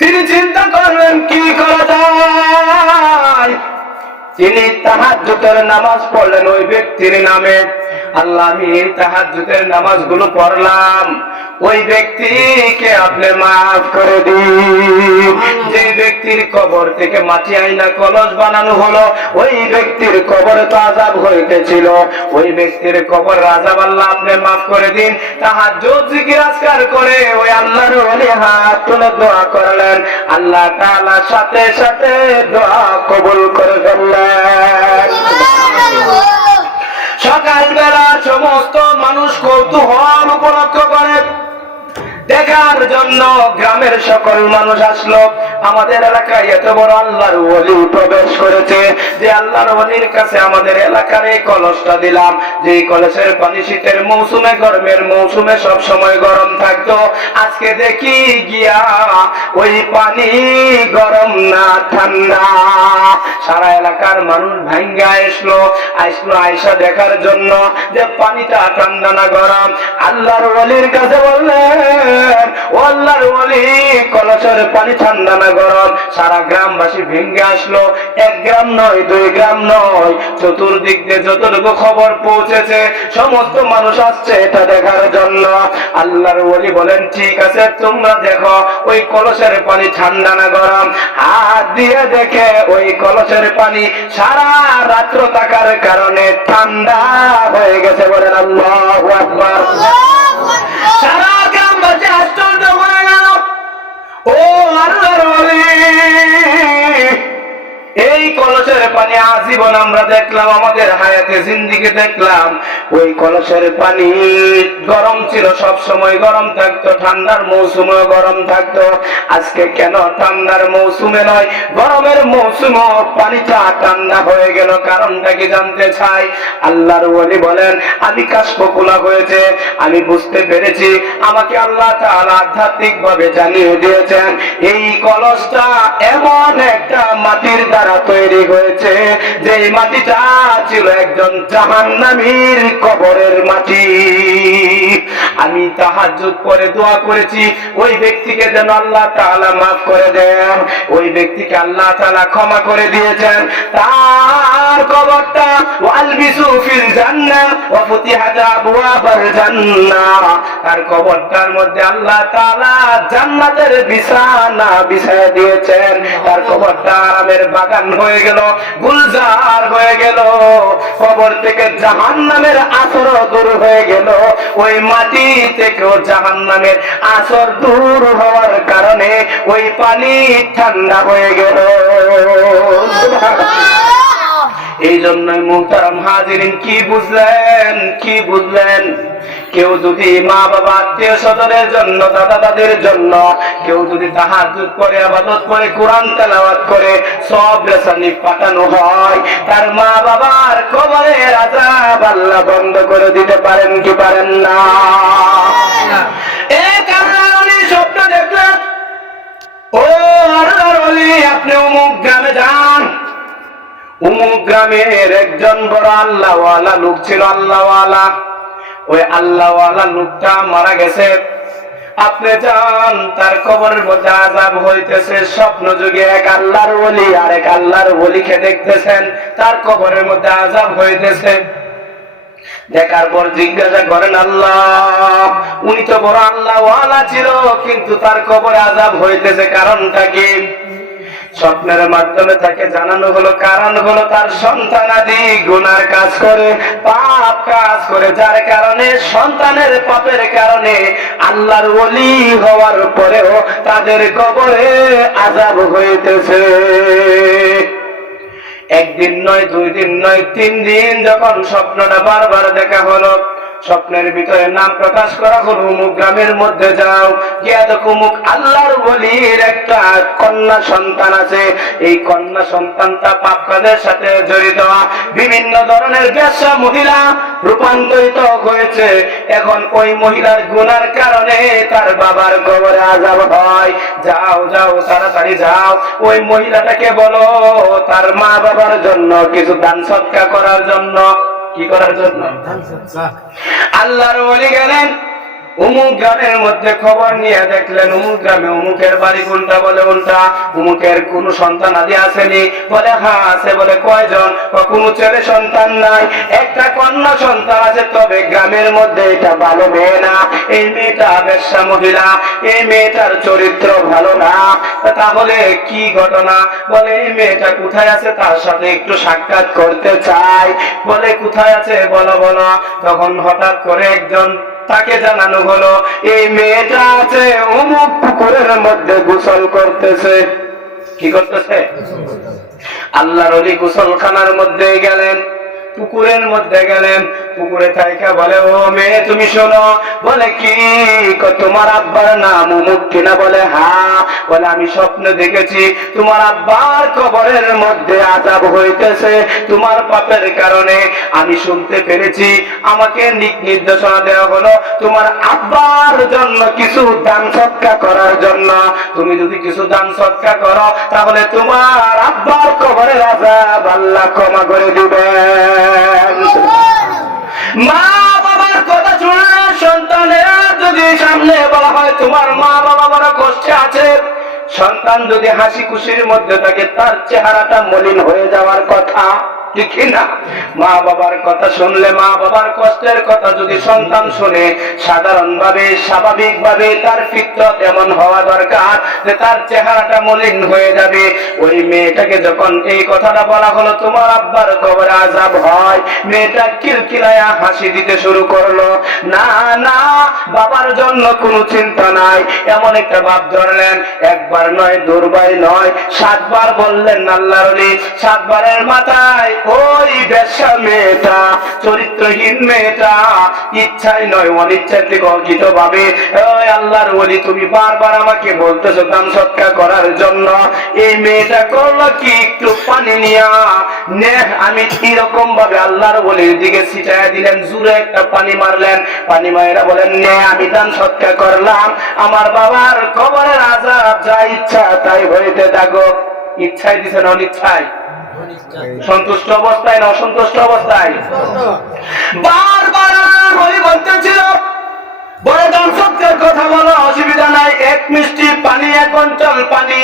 তিনি চিন্তা করলেন কি করা যায়। তিনি তাহাজ্জুদের নামাজ পড়লেন ওই ব্যক্তির নামে। আল্লাহ, আমি তাহাজ্জুদের নামাজগুলো পড়লাম, ওই ব্যক্তিকে আপনি মাফ করে দিন। যে ব্যক্তির কবর থেকে মাটি আইনা কলস বানানো হলো, ওই ব্যক্তির কবরে তো আযাব হইতেছিল, ওই ব্যক্তির কবর আযাব আল্লাহ আপনি মাফ করে দিন। তাহাজ্জুদ জিকির আজকার করে ওই আল্লাহর ওলি হাত তুলে দোয়া করলেন, আল্লাহ তাআলা সাথে সাথে দোয়া কবুল করে ফেললেন। সকালবেলা সমস্ত মানুষ কৌতূহল উপলক্ষ করে দেখার জন্য গ্রামের সকল মানুষ আসলো। আমাদের এলাকায় এত বড় আল্লাহর ওলি প্রবেশ করেছে, যে আল্লাহর ওলির কাছে আমাদের এলাকার এই কলসটা দিলাম, যে কলসের পানি শীতের মৌসুমে গরমের মৌসুমে সব সময় গরম থাকতো, আজকে দেখি গিয়া ওই পানি গরম না ঠান্ডা। সারা এলাকার মানুষ ভাঙ্গা আসলো আয়সা দেখার জন্য যে পানিটা ঠান্ডা না গরম। আল্লাহর ওলির কাছে বললেন, ও আল্লাহর ওলি, কলসের পানি ঠান্ডা না গরম? সারা গ্রামবাসী ভেঙ্গে আসলো, 1 গ্রাম নয় 2 গ্রাম নয়, চতুর্দিক দিয়ে যতটুকু খবর পৌঁছেছে সমস্ত মানুষ আসছে এটা দেখার জন্য। আল্লাহর ওলি বলেন, ঠিক আছে তোমরা দেখো ওই কলসের পানি ঠান্ডা না গরম। হাত দিয়ে দেখে ওই কলসের পানি সারা রাত্র থাকার কারণে ঠান্ডা হয়ে গেছে। বলেন আল্লাহু আকবার। সারা গ্রামবাসী আশ্চর্য হয়ে গেল, ও আল্লাহর ওলি, এই কলসের পানি আজীবন আমরা দেখলাম, আমাদের হায়াতে জিন্দিগি দেখলাম ওই কলসের পানি গরম ছিল, সব সময় গরম থাকতো, ঠান্ডার মৌসুমেও গরম থাকতো। আজকে কেন ঠান্ডার মৌসুমে নয় গরমের মৌসুমে পানিটা ঠান্ডা হয়ে গেল? কারণটা কি জানতে চাই? আল্লাহর ওলি বলেন, আমি কাশফুলা হয়েছে, আমি বুঝতে পেরেছি, আমাকে আল্লাহ তাআলা আধ্যাত্মিক ভাবে জানিয়ে দিয়েছেন এই কলসটা এমন একটা মাটির দ্বারা তৈরি হয়েছে যে মাটিটা ছিল একজন জাহান্নামীর কবরের মাটি। আমি তাহাজ্জুদ করে দোয়া করেছি ওই ব্যক্তিকে যেন আল্লাহ তাআলা মাফ করে দেন। ওই ব্যক্তিকে আল্লাহ তাআলা ক্ষমা করে দিয়েছেন। তার কবরটা ওয়ালবিসু ফিল জান্নাহ ওয়া ফুতিহাত আবওয়াবুল জান্নাহ, তার কবরটার মধ্যে আল্লাহ তাআলা জান্নাতের বিছানা বিছায়া দিয়েছেন। তার কবরটা আরামের বাগান হয়ে গেল, গুলজার হয়ে গেল। কবর থেকে জাহান্নামের আসর দূর হয়ে গেল, ওই মাটি থেকেও জাহান্নামের আসর দূর হওয়ার কারণে ওই পানি ঠান্ডা হয়ে গেল। এই জন্যই মুহতারাম হাজিরিন, কি বুঝলেন? কি বুঝলেন? কেউ যদি মা বাবা আত্মীয় স্বজনের জন্য, দাদা দাদির জন্য কেউ যদি তাহাজ্জুদ করে, ইবাদত করে, কোরআন তেলাওয়াত করে সব রেসানি পাঠানো হয়, তার মা বাবার কবরের আযাব আল্লাহ বন্ধ করে দিতে পারেন কি পারেন না? এক আল্লাহর ওলি স্বপ্ন দেখলেন, ও আল্লাহর ওলি, আপনি অমুক গ্রামে যান। অমুক গ্রামের একজন বড় আল্লাহওয়ালা লোক ছিল, আল্লাহওয়ালা। ওই আল্লাহওয়ালা লোকটা মারা গেছে, আপনি যান, তার কবরের মধ্যে আযাব হইতেছে। স্বপ্ন যুগে এক আল্লাহর ওলি আর এক আল্লাহর ওলিকে দেখতেছেন, তার কবরের মধ্যে আযাব হইতেছে। দেখার পর জিজ্ঞাসা করেন, আল্লাহ, উনি তো বড় আল্লাহওয়ালা ছিল, কিন্তু তার কবরে আযাব হইতেছে, কারণটা কি? স্বপ্নের মাধ্যমে তাকে জানানো হলো, কারণ হলো তার সন্তানাদি গুনার কাজ করে, পাপ কাজ করে, যার কারণে সন্তানের পাপের কারণে আল্লাহর ওলি হওয়ার পরেও তাদের কবরে আযাব হইতেছে। একদিন নয়, 2 দিন নয়, 3 দিন যখন স্বপ্নটা বারবার দেখা হলো, স্বপ্নের ভিতরে নাম প্রকাশ করা হলো, অমুক গ্রামের মধ্যে যাও, গিয়া দেখো অমুক আল্লাহর ওলির একটা কন্যা সন্তান আছে। এই কন্যা সন্তানটা পাপ কাজের সাথে জড়িত, বিভিন্ন ধরনের বেশ্যা মহিলা রূপান্তরিত হয়েছে। এখন ওই মহিলার গুনার কারণে তার বাবার কবরে আযাব হয়। যাও যাও, তাড়াতাড়ি যাও, ওই মহিলাটাকে বলো তার মা বাবার জন্য কিছু দান সদকা করার জন্য। কি করার জন্য? আল্লাহর ওলি গেলেন অমুক গ্রামের মধ্যে খবর নিয়ে দেখলেন অমুক গ্রামে অমুকের বাড়ি কোনটা, বলে উল্টা। অমুকের কোন সন্তান আদি আসেনি, বলে হ্যাঁ আছে। বলে কয়জন? কোনো ছেলে সন্তান নাই, একটা কন্যা সন্তান আছে, তবে গ্রামের মধ্যে এটা ভালো মেয়ে না, এই মেয়েটা বেশ্যা মহিলা, এই মেয়েটার চরিত্র ভালো না। তাহলে কি ঘটনা? বলে এই মেয়েটা কোথায় আছে, তার সাথে একটু সাক্ষাৎ করতে চাই। বলে কোথায় আছে, বলো বলো। তখন হঠাৎ করে একজন তাকে জানানো হলো এই মেয়েটা আছে অমুক পুকুরের মধ্যে গোসল করতেছে। কি করতেছে? আল্লাহর ওলি গোসলখানার মধ্যে গেলেন, পুকুরের মধ্যে গেলেন। পুকুরে থাইকা বলে ও মেয়ে তুমি শোনো। বলে কি? তোমার আব্বার নাম অমুক কিনা? বলে হ্যাঁ। বলে আমি স্বপ্নে দেখেছি তোমার আব্বার কবরের মধ্যে আযাব হইতেছে তোমার পাপের কারণে। আমি শুনতে পেরেছি, আমাকে নির্দেশনা দেওয়া হলো তোমার আব্বার জন্য কিছু দান সৎকার করার জন্য। তুমি যদি কিছু দান সৎকার করো তাহলে তোমার আব্বার কবরের আযাব আল্লাহ ক্ষমা করে দিবেন। মা বাবার কথা শুনে সন্তানের যদি সামনে বলা হয় তোমার মা বাবা বড় কষ্টে আছে, সন্তান যদি হাসি খুশির মধ্যে থাকে তার চেহারাটা মলিন হয়ে যাওয়ার কথা, ঠিক না? মা বাবার কথা শুনলে, মা বাবার কষ্টের কথা যদি সন্তান শুনে, সাধারণভাবে স্বাভাবিকভাবে তার ফিতরত এমন হওয়া দরকার যে তার চেহারাটা মলিন হয়ে যাবে। ওই মেয়েটাকে যখন এই কথাটা বলা হলো তোমার আব্বার কবরে আযাব হয়, মেয়েটা কিলকিলায়া হাসি দিতে শুরু করলো। না না, বাবার জন্য কোনো চিন্তা নাই, এমন একটা ভাব ধরলেন। একবার নয়, দুর্বার নয়, 7 বার বললেন আল্লাহর ওলি। 7 বারের মাথায় ওই বেশ্যা মেয়েটা, চরিত্রহীন মেয়েটা ইচ্ছাই নয় অনিচ্ছাতে গর্হিত ভাবে, ওই আল্লাহর ওলি তুমি বারবার আমাকে বলতেছো দান সৎকার করার জন্য, এই মেয়েটা করলো কি? একটু পানি নিয়া নে। আমি এরকম ভাবে আল্লাহর ওলির দিকে ছিটাইয়া দিলেন, জুড়ে একটা পানি মারলেন। পানি মায়েরা বলেন নে, আমি দান সৎকার করলাম, আমার বাবার কবরের আযাব যা ইচ্ছা তাই হইতে থাকো। ইচ্ছাই দিছেন অনিচ্ছায়? সন্তুষ্ট অবস্থায় না অসন্তুষ্ট অবস্থায়? বারবার বলতেছিল বড় দান সৎকার কথা বলো, অসুবিধা নাই, 1 মিষ্টি পানি 1 অঞ্চল পানি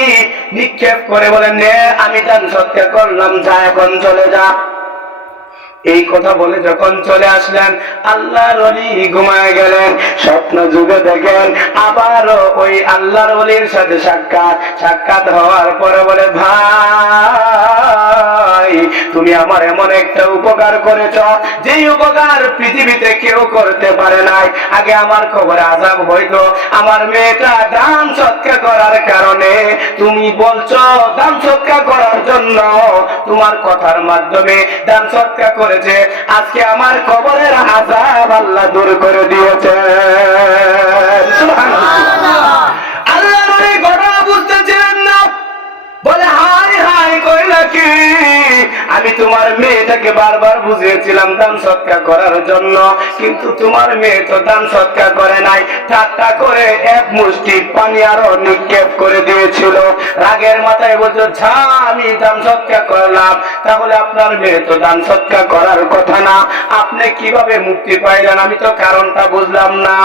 নিক্ষেপ করে বলেন নে, আমি দান সৎকার করলাম, যা এখন চলে যা। এই কথা বলে যখন চলে আসলেন, আল্লাহর ওলি ঘুমায় গেলেন। স্বপ্ন যুগে দেখেন আবারও ওই আল্লাহর ওলির সাথে সাক্ষাৎ হওয়ার পরে বলে ভাই তুমি আমার এমন একটা উপকার করেছ যেই উপকার পৃথিবীতে কেউ করতে পারে নাই। আগে আমার কবরে আযাব হইতো, আমার মেয়েটা দান সৎকার করার কারণে, তুমি বলছো দান সৎকার করার জন্য, তোমার কথার মাধ্যমে দান সৎকার করে আজকে আমার কবরের আযাব আল্লাহ দূর করে দিয়েছে। আল্লাহ ঘটনা বুঝতেছিলেন না, বলে হাই হাই কইলা কি? আমি তোমার মেয়েটাকে বারবার বুঝিয়েছিলাম দান সৎকার করার জন্য, কিন্তু তোমার মেয়ে তো দান সৎকার করে নাই, ঠাট্টা করে 1 মুষ্টি পানি আরো নিক্ষেপ করে দিয়েছিল। রাগের মাথায় বলছো ছা আমি দান সৎকার করলাম, তাহলে আপনার মেয়ে তো দান সৎকার করার কথা না, আপনি কিভাবে মুক্তি পাইলেন? আমি তো কারণটা বুঝলাম না।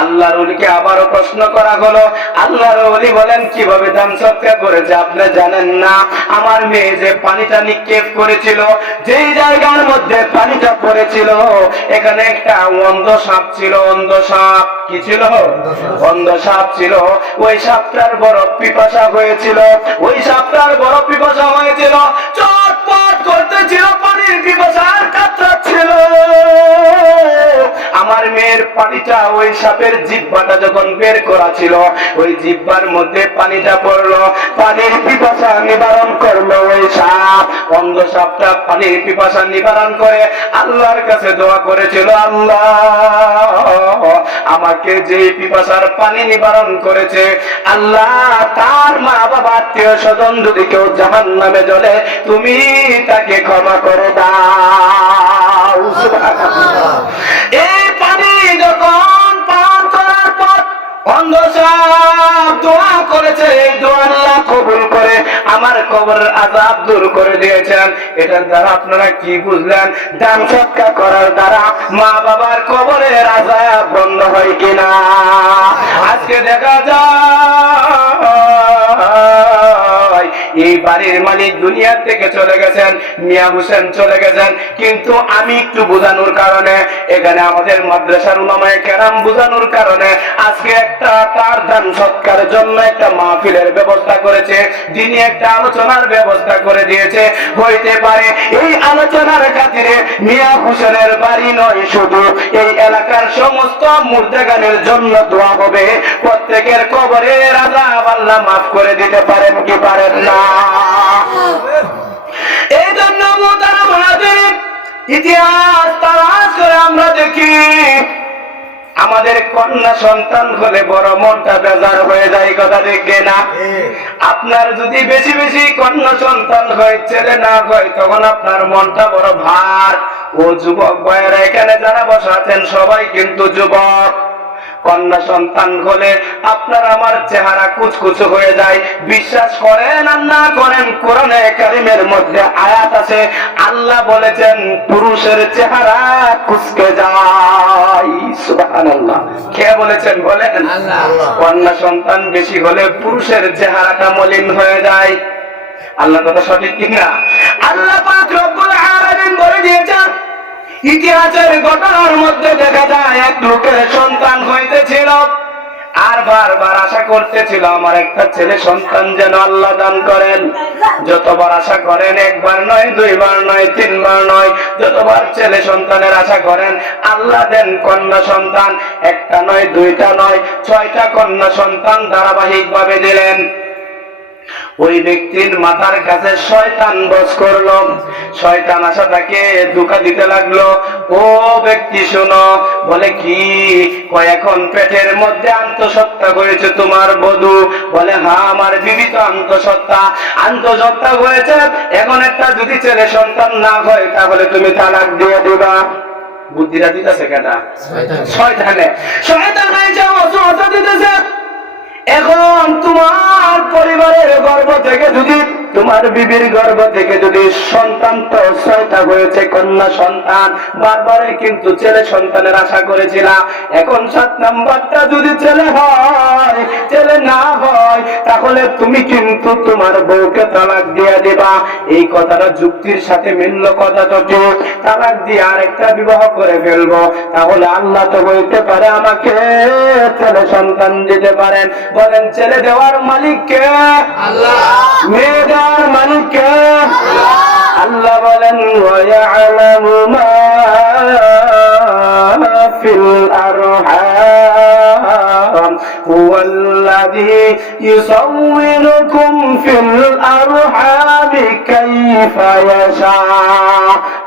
আল্লাহর ওলিকে আবারও প্রশ্ন করা হলো। আল্লাহর ওলি বলেন কিভাবে দান সৎকার করেছে আপনি জানেন না? আমার মেয়ে যে পানিটা নিক্ষেপ করেছিল, যেই জায়গার মধ্যে পানিটা পড়েছিল, এখানে একটা অন্ধ সাপ ছিল। অন্ধ সাপ কি ছিল? অন্ধ সাপ ছিল। ওই সাপটার বড় পিপাসা হয়েছিল, ওই সাপটার বড় পিপাসা হয়েছিল, চটপট করতেছিল, পানির পিপাসা আর কাতরাচ্ছিল। আমার মেয়ের পানিটা ওই সাপের জিহ্বাটা যখন বের করা ছিল, ওই জিহ্বার মধ্যে পানিটা পড়লো, পানির পিপাসা নিবারণ করলো ওই সাপ। অন্ধ সাপটা পানির পিপাসা নিবারণ করে আল্লাহর কাছে দোয়া করেছিল, আল্লাহ আমাকে যে পিপাসার পানি নিবারণ করেছে, আল্লাহ তার মা বাবা আত্মীয় স্বজন যদি কেউ জাহান্নামে জ্বলে, তুমি তাকে ক্ষমা করে দাও। এই পানি যখন পান করার পর অন্ধ সাপ দোয়া করেছে, এই দোয়া আল্লাহ কবুল করে আমার কবরের আযাব দূর করে দিয়েছেন। এটার দ্বারা আপনারা কি বুঝলেন? দান সৎকার করার দ্বারা মা বাবার কবরের আযাব বন্ধ হয় কিনা? আজকে দেখা যায় এই বাড়ির মালিক দুনিয়া থেকে চলে গেছেন, মিয়া হোসেন চলে গেছেন, কিন্তু আমি একটু বোঝানোর কারণে, এখানে আমাদের মাদ্রাসার উলামায়ে কেরাম বোঝানোর কারণে আজকে একটা তার দান সৎকারের জন্য একটা মাহফিলের ব্যবস্থা করেছে, দিনে একটা আলোচনার ব্যবস্থা করে দিয়েছে। হইতে পারে এই আলোচনার খাতিরে মিয়া হোসেনের বাড়ি নয়, শুধু এই এলাকার সমস্ত মুর্দাগানের জন্য দোয়া হবে, প্রত্যেকের কবরের আযাব আল্লাহ মাফ করে দিতে পারেন কি পারেন না? এই জন্য ইতিহাস তালাশ করে আমরা দেখি আমাদের কন্যা সন্তান হলে বড় মনটা বেজার হয়ে যায়, কথা দেখে না? আপনার যদি বেশি বেশি কন্যা সন্তান হয়, ছেলে না হয়, তখন আপনার মনটা বড় ভার। ও যুবক ভাইয়েরা, এখানে যারা বসে আছেন সবাই কিন্তু যুবক। কন্যা সন্তান হলে আপনার আমার চেহারা কুচকুচো হয়ে যায়। বিশ্বাস করেন আর না করেন, কোরআনে কারিমের মধ্যে আয়াত আছে, আল্লাহ বলেছেন পুরুষের চেহারা কুচকে যায়। সুবহানাল্লাহ। কে বলেছেন বলেন? আল্লাহ। কন্যা সন্তান বেশি হলে পুরুষের চেহারাটা মলিন হয়ে যায়। আল্লাহ কথা সঠিক কিনা? আল্লাহ পাক রব্বুল আলামিন বলে দিয়েছেন, ইতিহাসের ঘটনার মধ্যে দেখা যায় এক লোকের সন্তান হইতেছিল, আর বারবার আশা করতেছিল আমার একটা ছেলে সন্তান যেন আল্লাহ দান করেন। যতবার আশা করেন, একবার নয়, দুইবার নয়, তিনবার নয়, যতবার ছেলে সন্তানের আশা করেন আল্লাহ দেন কন্যা সন্তান। একটা নয়, দুইটা নয়, 6টা কন্যা সন্তান ধারাবাহিক ভাবে দিলেন। ওই ব্যক্তির মাথার কাছে শয়তান বস করলো, শয়তান আশা তাকে ধোঁকা দিতে লাগলো। ও ব্যক্তি শোনো, বলে কি? এখন পেটের মধ্যে আন্তঃসত্ত্বা হয়েছে তোমার বধূ? বলে হ্যাঁ, আমার বিবি তো আন্তঃসত্ত্বা হয়েছে। এখন একটা যদি ছেলে সন্তান না হয় তাহলে তুমি তালাক দিয়ে দিবা। বুদ্ধিরা দিতেছে কেনা? শয়তানে অসুবিধা দিতেছে। এখন তোমার পরিবারের গর্ভ থেকে যদি, তোমার বিবির গর্ভ থেকে যদি সন্তান তো 6টা হয়েছে কন্যা সন্তান, বারবারে কিন্তু ছেলে সন্তানের আশা করেছিলাম। এখন 7 নাম্বারটা যদি ছেলে হয়, ছেলে না হয়, তাহলে তুমি কিন্তু তোমার বউকে তালাক দিয়ে দিবা। এই কথাটা যুক্তির সাথে মিলল, কথা তো ঠিক। তালাক দিয়ে আরেকটা বিবাহ করে ফেলবো, তাহলে আল্লাহ তো বলতে পারে আমাকে ছেলে সন্তান দিতে পারেন। বলেন ছেলে দেওয়ার মালিক কে? আল্লাহ। মেয়ে দেওয়ার মালিক কে? আল্লাহ বলেন ওয়ায়ালামু মা ফিল আরহাম হুয়াল্লাযী ইউসাউইরুকুম ফিল আরহামি কাইফা ইয়াশা।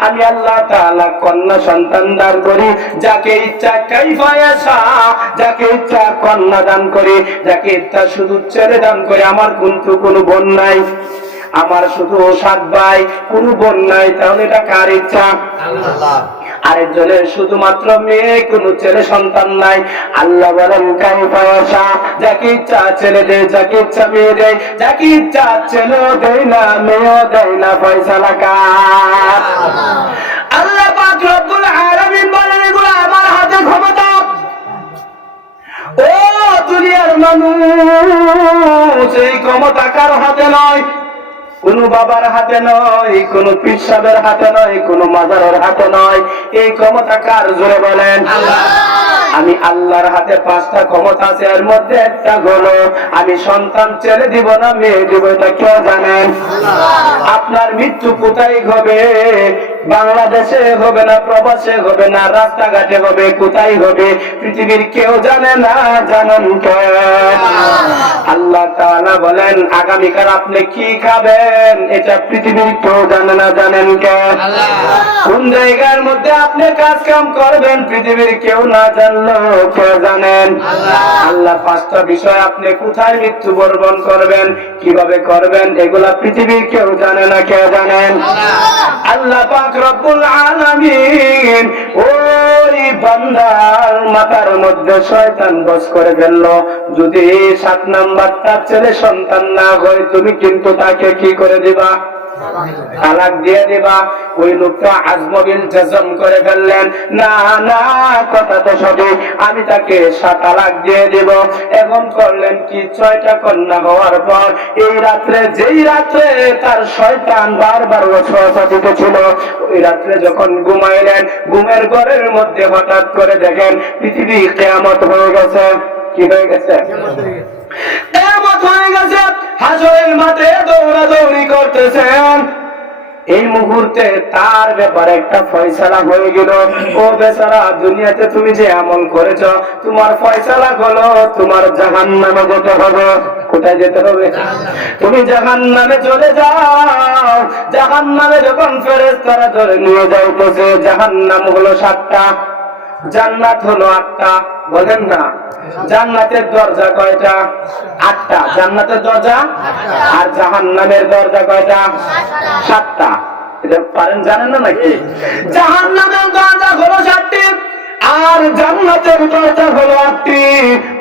আমি আল্লাহ তাআলা কন্যা সন্তান দান করি যাকে ইচ্ছা, কাইফা ইয়াশা, যাকে ইচ্ছা কন্যা দান করি, যাকে ইচ্ছা শুধু ছেলে দান করি। আমার কিন্তু কোনো বোন নাই, আমার শুধু 7 ভাই, কোনো বোন নাই, তাহলে এটা কার ইচ্ছা? আল্লাহ। আরেকজনের শুধুমাত্র মেয়ে, কোনো ছেলে সন্তান নাই। আল্লাহ বলেন কাইফা ইয়াশা, যাকে ইচ্ছা ছেলে দেয়, যাকে ইচ্ছা মেয়ে দেয়, যাকে ইচ্ছা ছেলেও দেয় না, মেয়েও দেয় না, ফয়সালা কার? আল্লাহ পাক রব্বুল আলামিন বলেন এগুলো আমার হাতে ক্ষমতা। ও দুনিয়ার মানুষ, এই ক্ষমতা কার হাতে নয়, কোন বাবার হাতে নয়, কোন পীর সাহেবের হাতে নয়, কোন মাজারের হাতে নয়। এই ক্ষমতা কার? জোরে বলেন। আমি আল্লাহর হাতে 5টা ক্ষমতা আছে, এর মধ্যে একটা হলো আমি সন্তান ছেলে দিব না মেয়ে দিব, এটা কেউ জানেন? আপনার মৃত্যু কোথায় হবে? বাংলাদেশে হবে না, প্রবাসে হবে না, রাস্তাঘাটে হবে, কোথায় হবে পৃথিবীর কেউ জানে না। জানেন কে? আল্লাহ তাআলা বলেন আগামীকাল আপনি কি খাবেন এটা পৃথিবীর কেউ জানে না। জানেন কে? কোন জায়গার মধ্যে আপনি কাজ কাম করবেন পৃথিবীর কেউ না জানলেও কে জানেন? আল্লাহ 5টা বিষয়, আপনি কোথায় মৃত্যুবরণ করবেন, কিভাবে করবেন, এগুলা পৃথিবীর কেউ জানে না। কে জানেন? আল্লাহ পাক রব্বুল আলামিন ওই বান্দার মাথার মধ্যে শয়তান বস করে ফেললো, যদি 7 নাম্বারটা ছেলে সন্তান না হয় তুমি কিন্তু তাকে কি করে দিবা? তালাক দিয়ে দিবা। ওই লোকটা আজমবিল জাজম করে ফেললেন, না না কথা তো সঠিক, আমি তাকে তালাক দিয়ে দিব। এখন করলেন কি, 6টা কন্যা হওয়ার পর এই রাত্রে, যেই রাত্রে তার শয়তান বারবার ওয়াসওয়াসা দিতেছিল, ওই রাত্রে যখন ঘুমাইলেন, ঘুমের ঘরের মধ্যে হঠাৎ করে দেখেন পৃথিবী কিয়ামত হয়ে গেছে। কি হয়ে গেছে? কিয়ামত হয়ে গেছে। হাসরের মাঠে দৌড়াদৌড়ি করতেছেন। এই মুহূর্তে তার ব্যাপারে একটা ফয়সালা হয়ে গেল। ও বেচারা, দুনিয়াতে তুমি যে আমল করেছো, তোমার ফয়সালা হলো তোমার জাহান্নামে যেতে হবে। কোথায় যেতে হবে? তুমি জাহান্নামে চলে যাও। জাহান্নামে যখন ফেরেশতারা ধরে নিয়ে যাইতেছে, জাহান্নাম হলো 7টা, জান্নাত হলো 8টা। বলেন না, জান্নাতের দরজা কয়টা? 8টা। জান্নাতের দরজা আর জাহান্নামের দরজা কয়টা? 7টা। এটা পারেন, জানেন না নাকি? জাহান্নামের দরজা হলো 7টি আর জান্নাতের দরজা হলো 8টি।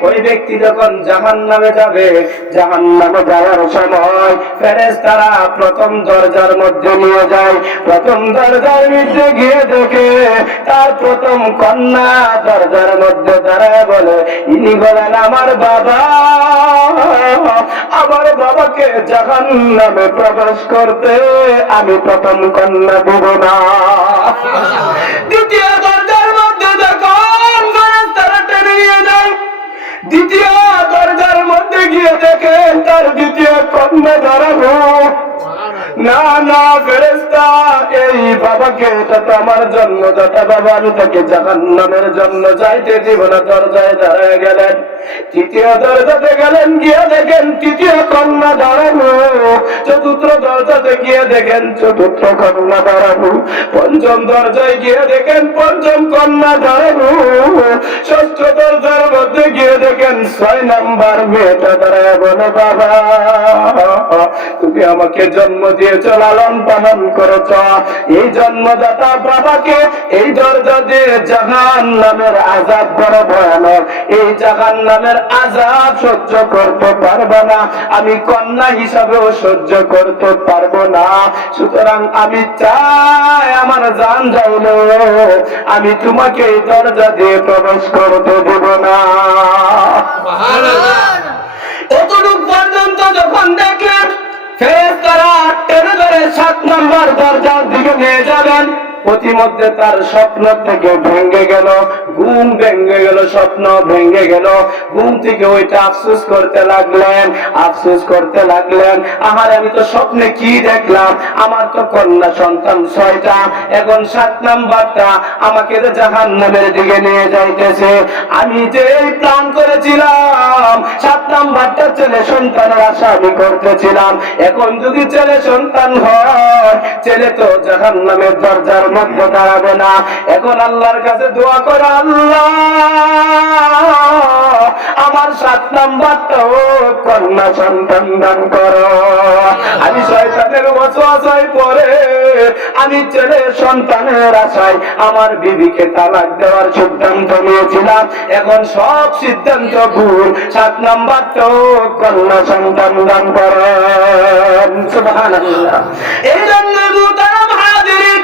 ওই ব্যক্তি যখন জাহান্নামে যাবে, জাহান্নামে যাওয়ার সময় ফেরেশতারা প্রথম দরজার মধ্যে নিয়ে যায়। প্রথম দরজার মধ্যে গিয়ে দেখে তার প্রথম কন্যা দরজার মধ্যে দাঁড়ায় বলে, ইনি বলেন আমার বাবা, আমার বাবাকে জাহান্নামে প্রবেশ করতে আমি প্রথম কন্যা দেব না। দ্বিতীয় দরজার মধ্যে যখন ফেরেশতারা টেনে নিয়ে যায়, দ্বিতীয় দরজার মধ্যে গিয়ে দেখে তার দ্বিতীয় কন্যা দাঁড়াবো। না না ফেরেশতা, এই বাবাকে, এটা তো আমার জন্মদাতা বাবা, আমি তাকে জাহান্নামের জন্য যাইতে দিব না। দরজায় দাঁড়ায় গেলেন। তৃতীয় দরজাতে গেলেন, গিয়ে দেখেন তৃতীয় কন্যা দাঁড়ানো। চতুর্থ দরজাতে গিয়ে দেখেন চতুর্থ কন্যা দাঁড়ানো। পঞ্চম দরজায় গিয়ে দেখেন পঞ্চম কন্যা দাঁড়ানো। ষষ্ঠ দরজার মধ্যে গিয়ে দেখেন 6 নাম্বার মেয়েটা দাঁড়ায় বলে, বাবা তুমি আমাকে জন্ম দিয়েছ, লালন পালন করেছ, এই জন্মদাতা বাবাকে এই দরজা দিয়ে জাহান্নামের আযাব বড় ভয়ানক, এই জাহান্নামের আযাব সহ্য করতে পারবো না, আমি কন্যা হিসাবেও সহ্য করতে পারবো না। সুতরাং আমি চাই আমার জান যাইলেও আমি তোমাকে এই দরজা দিয়ে প্রবেশ করতে দেব না। এতটুক পর্যন্ত যখন দেখলেন, ফেরেশতারা টেনে ধরে 7 নম্বর দরজার দিকে নিয়ে যাবেন। প্রতিমধ্যে তার স্বপ্ন থেকে ভেঙে গেল, ঘুম ভেঙে গেল, স্বপ্ন ভেঙে গেল। ঘুম থেকে ওইটা আফসোস করতে লাগলেন, আফসোস করতে লাগলেন, আমার আমি তো স্বপ্নে কি দেখলাম, আমার তো কন্যা সন্তান 6টা, এখন 7 নাম্বারটা আমাকে যে জাহান্নামের দিকে নিয়ে যাইতেছে। আমি যে এই প্ল্যান করেছিলাম 7 নাম্বারটা ছেলে সন্তানের আশা আমি করতেছিলাম, এখন যদি ছেলে সন্তান হয়, ছেলে তো জাহান্নামের দরজার মধ্যে দাঁড়াবে না। এখন আল্লাহর কাছে দোয়া করে, আল্লাহ আমার 7 নাম্বারটাও কন্যা সন্তান দান করো। আমি শয়তানের ওয়াসওয়াসায় পড়ে আমি ছেলে সন্তানের আশায় আমার বিবিকে তালাক দেওয়ার সিদ্ধান্ত নিয়েছিলাম, এখন সব সিদ্ধান্ত ভুল। 7 নাম্বারটাও কন্যা সন্তান দান করেন। সুবহানাল্লাহ। এই জন্য মুহতারাম হাজিরিন,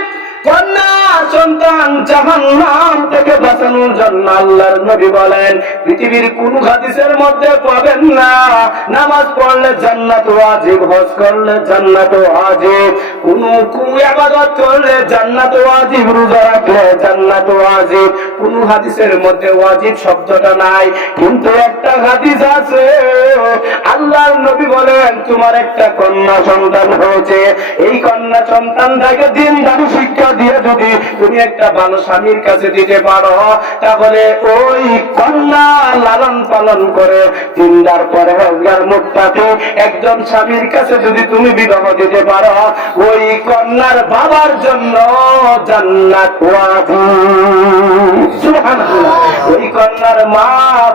কন্যা সন্তান জাহান্নাম থেকে বাঁচানোর জন্য আল্লাহর নবী বলেন, পৃথিবীর কোন হাদিসের মধ্যে পাবেন না নামাজ পড়লে জান্নাত ওয়াজিব, হজ করলে জান্নাত ওয়াজিব, কোন ইবাদত করলে জান্নাত ওয়াজিব, রোজা রাখলে জান্নাত ওয়াজিব, কোন হাদিসের মধ্যে ওয়াজিব শব্দটা নাই। কিন্তু একটা হাদিস আছে, আল্লাহর নবী বলেন, তোমার একটা কন্যা সন্তান হয়েছে, এই কন্যা সন্তানটাকে দিনদারি শিক্ষা দিয়ে যদি তুমি একটা ভালো স্বামীর কাছে দিতে পারো, তাহলে ওই কন্যা লালন পালন করে দিনদার পরহেজগার মুত্তাকি একজন স্বামীর কাছে যদি তুমি বিবাহ দিতে পারো, ওই কন্যার বাবার জন্য জান্নাত ওয়াজিব। সুবহানাল্লাহ। ওই কন্যার মা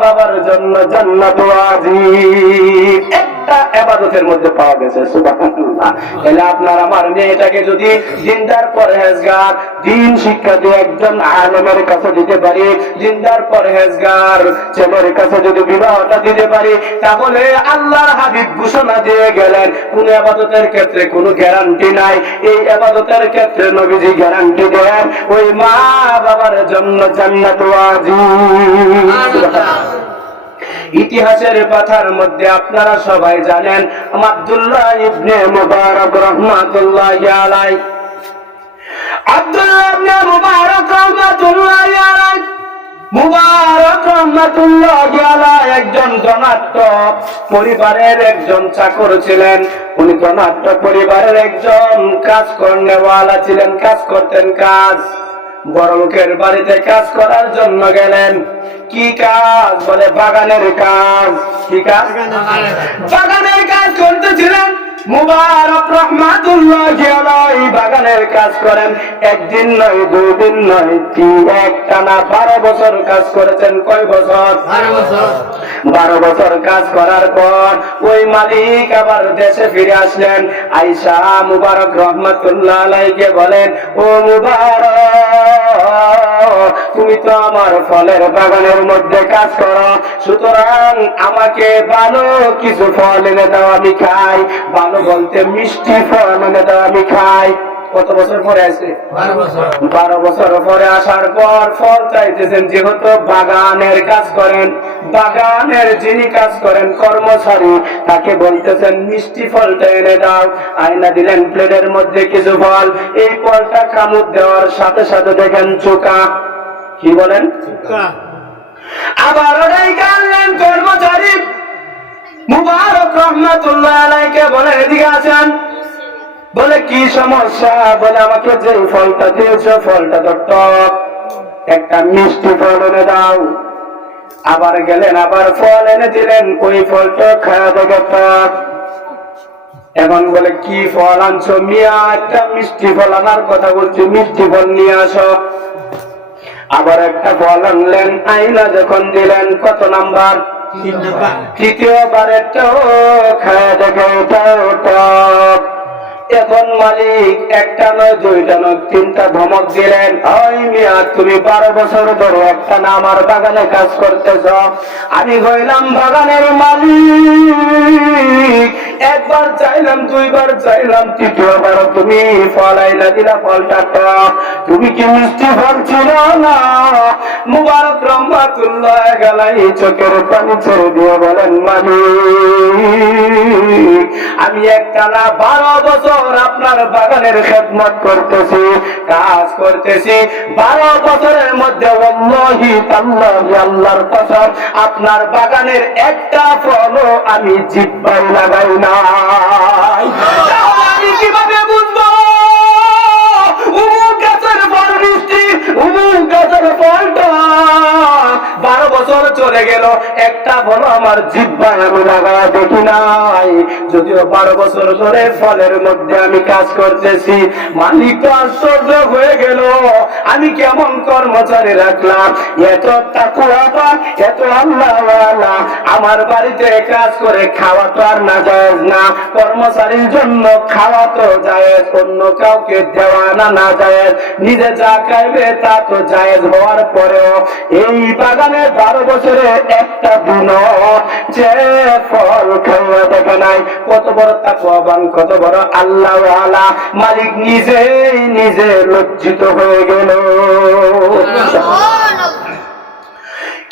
বাবার জন্য জান্নাত ওয়াজিব। একটা এবাদতের মধ্যে পাওয়া গেছে। সুবহানাল্লাহ। তাহলে আপনার আমার মেয়েটাকে যদি দিনদার পরহেজগার, দিন শিক্ষা দিয়ে একজন আলেমের কাছে দিতে পারি, দিনদার পরহেজগার ছেলের কাছে যদি বিবাহটা দিতে পারি, তাহলে আল্লাহর হাবিব ঘোষণা দিয়ে গেলেন কোন ইবাদতের ক্ষেত্রে কোনো গ্যারান্টি নাই। এই ইবাদতের ক্ষেত্রে নবীজি গ্যারান্টি দেন ওই মা বাবার জন্য জান্নাত ওয়াজিব। ইতিহাসের পাতার মধ্যে আপনারা সবাই জানেন আব্দুল্লাহ ইবনে মুবারক রাহমাতুল্লাহি আলাইহি, আব্দুল্লাহ ইবনে মুবারক রাহমাতুল্লাহি আলাইহি, মুবারক রাহমাতুল্লাহি আলাইহি একজন ধনাঢ্য পরিবারের একজন চাকর ছিলেন। উনি ধনাঢ্য পরিবারের একজন কাজ করেওয়ালা ছিলেন, কাজ করতেন। কাজ বড় লোকের বাড়িতে কাজ করার জন্য গেলেন। কি কাজ? বলে বাগানের কাজ। কি কাজ? বাগানের কাজ করতেছিলেন। মুবারক রাহমাতুল্লাহি আলাইহি বাগানের কাজ করেন। একদিন নয়, দুই দিন নয়, একটানা 12 বছর কাজ করেছেন। কয় বছর? 12 বছর। 12 বছর কাজ করার পর ওই মালিক আবার দেশে ফিরে আসলেন। আয়েশা মুবারক রাহমাতুল্লাহি আলাইহিকে বলেন, ও মুবারক, তুমি তো আমার ফলের বাগানের মধ্যে কাজ করো, সুতরাং আমাকে ভালো কিছু ফল এনে দাও, আমি খাই। ভালো বলতে মিষ্টি ফল এনে দাও, আমি খাই। কত বছর পরে আসে? 12 বছর। 12 বছর পরে আসার পর ফল চাইতেছেন। যেহেতু বাগানের কাজ করেন, বাগানের যিনি কাজ করেন কর্মচারী, তাকে বলতেছেন মিষ্টি ফলটা এনে দাও। আয়না দিলেন প্লেটের মধ্যে কিছু ফল। এই ফলটা কামড় দেওয়ার সাথে সাথে দেখেন চোকা। কি বলেন? চোকা। আবার ওটাই কানলেন কর্মচারী মুবারক রাহমাতুল্লাহি আলাইহিকে বলে, এদিকে আসেন। বলে কি সমস্যা? বলে আমাকে যে ফলটা দিয়েছো ফলটা তো টক, একটা মিষ্টি ফল এনে দাও। আবার গেলেন, আবার ফল এনে দিলেন। ওই ফলটা খাওয়া দেখে টক। এখন বলে কি ফল আনছো? মিয়া একটা মিষ্টি ফল আনার কথা বলছি, মিষ্টি ফল নিয়ে আসো। আবার একটা ফল আনলেন। আইনা যখন দিলেন, কত নাম্বার? 3 নাম্বার। তৃতীয়বারেরটাও খাওয়া দেখে এটাও টক। এখন মালিক একটা নয়, দুইটা নয়, 3টা ধমক দিলেন। ওই মিয়া, তুমি 12 বছর ধরে একটা না আমার বাগানে কাজ করতেছ। আমি হইলাম বাগানের মালিক। একবার চাইলাম, দুইবার চাইলাম, তৃতীয়বার তুমি ফল আইলা দিলা, ফলটা টক। তুমি কি মিষ্টি ফল ছিল না? মুবারক রাহমাতুল্লাহি আলাইহি চোখের পানি ছেড়ে দিয়ে বলেন, মালিক, আমি একটা না 12 বছর আপনার বাগানের খেদমত করতেছি, কাজ করতেছি। 12 বছরের মধ্যে ওয়াল্লাহি তাআল্লাহি আল্লাহর কসম, আপনার বাগানের একটা ফলও আমি জিহ্বায় লাগাই নাই। আমি কিভাবে বুঝবো অমুক গাছের ফল মিষ্টি, অমুক গাছের ফলটা? 12 বছর চলে গেল, একটা ফল আমার জিহ্বায় আমি লাগা দেখি নাই। যদিও 12 বছর ধরে ফলের মধ্যে আমি কাজ করতেছি। মালিক তো আশ্চর্য হয়ে গেল, আমি কেমন কর্মচারী রাখলাম, এত তাকওয়া, এত আল্লাহওয়ালা। আমার বাড়িতে কাজ করে খাওয়া তো আর না জায়েজ না, কর্মচারীর জন্য খাওয়া তো জায়েজ, অন্য কাউকে দেওয়া না জায়েজ, নিজে যা খাইবে তা তো জায়েজ হওয়ার পরেও এই বাগানে 12 বছরে একটা দিন যে ফল খাওয়া দেখে নাই। কত বড় তাকওয়াবান, কত বড় আল্লাহওয়ালা। মালিক নিজেই নিজে লজ্জিত হয়ে গেল।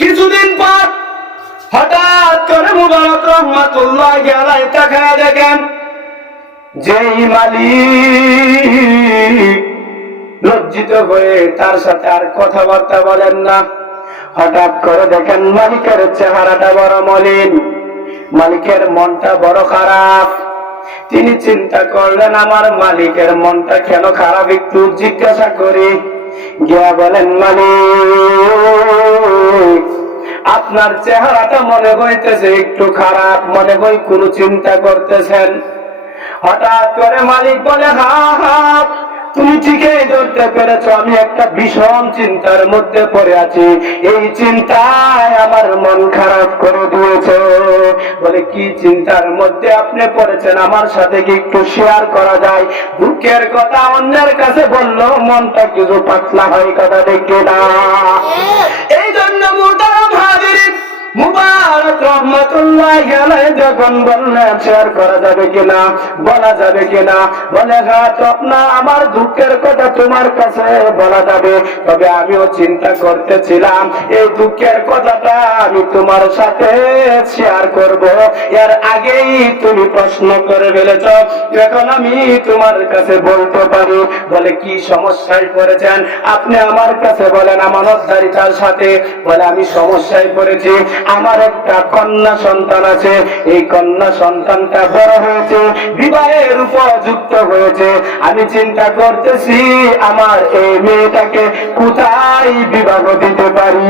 কিছুদিন পর হঠাৎ করে মুবারক রাহমাতুল্লাহি আলাইহি তাকায় দেখেন যেই মালিক লজ্জিত হয়ে তার সাথে আর কথাবার্তা বলেন না। হঠাৎ করে দেখেন মালিকের চেহারাটা বড় মলিন, মালিকের মনটা বড় খারাপ। তিনি চিন্তা করলেন, আমার মালিকের মনটা কেন খারাপ, একটু জিজ্ঞাসা করি। গিয়া বলেন, মালিক, আপনার চেহারাটা মনে হইতেছে একটু খারাপ, মনে হয় কোনো চিন্তা করতেছেন। হঠাৎ করে মালিক বলে, হ্যাঁ, তুমি ঠিকই ধরতে পেরেছো, আমি একটা ভীষণ চিন্তার মধ্যে পড়ে আছি, এই চিন্তায় আমার মন খারাপ করে দিয়েছে। বলে কি চিন্তার মধ্যে আপনি পড়েছেন, আমার সাথে কি একটু শেয়ার করা যায়? দুঃখের কথা অন্যের কাছে বললো মনটা কিছু পাতলা হয়, কথা দেখে না। এই জন্য মুহতারাম হাজিরিন, মুবারক রহমাতুল্লাহি আলাইহি যখন বললেন শেয়ার করা যাবে কিনা, বলা যাবে কিনা, বলে হ্যাঁ স্বপ্না, আমার দুঃখের কথা তোমার কাছে বলা যাবে, তবে আমিও চিন্তা করতেছিলাম এই দুঃখের কথাটা আমি তোমার সাথে শেয়ার করব, এর আগেই তুমি প্রশ্ন করে ফেলেছ, এখন আমি তোমার কাছে বলতে পারি। বলে কি সমস্যায় পড়েছেন আপনি আমার কাছে বলেন আমানতদারিতার সাথে। বলে আমি সমস্যায় পড়েছি, আমার একটা কন্যা সন্তান আছে, এই কন্যা সন্তানটা বড় হয়েছে, বিবাহের উপযুক্ত হয়েছে, আমি চিন্তা করতেছি আমার এই মেয়েটাকে কোথায় বিবাহ দিতে পারি।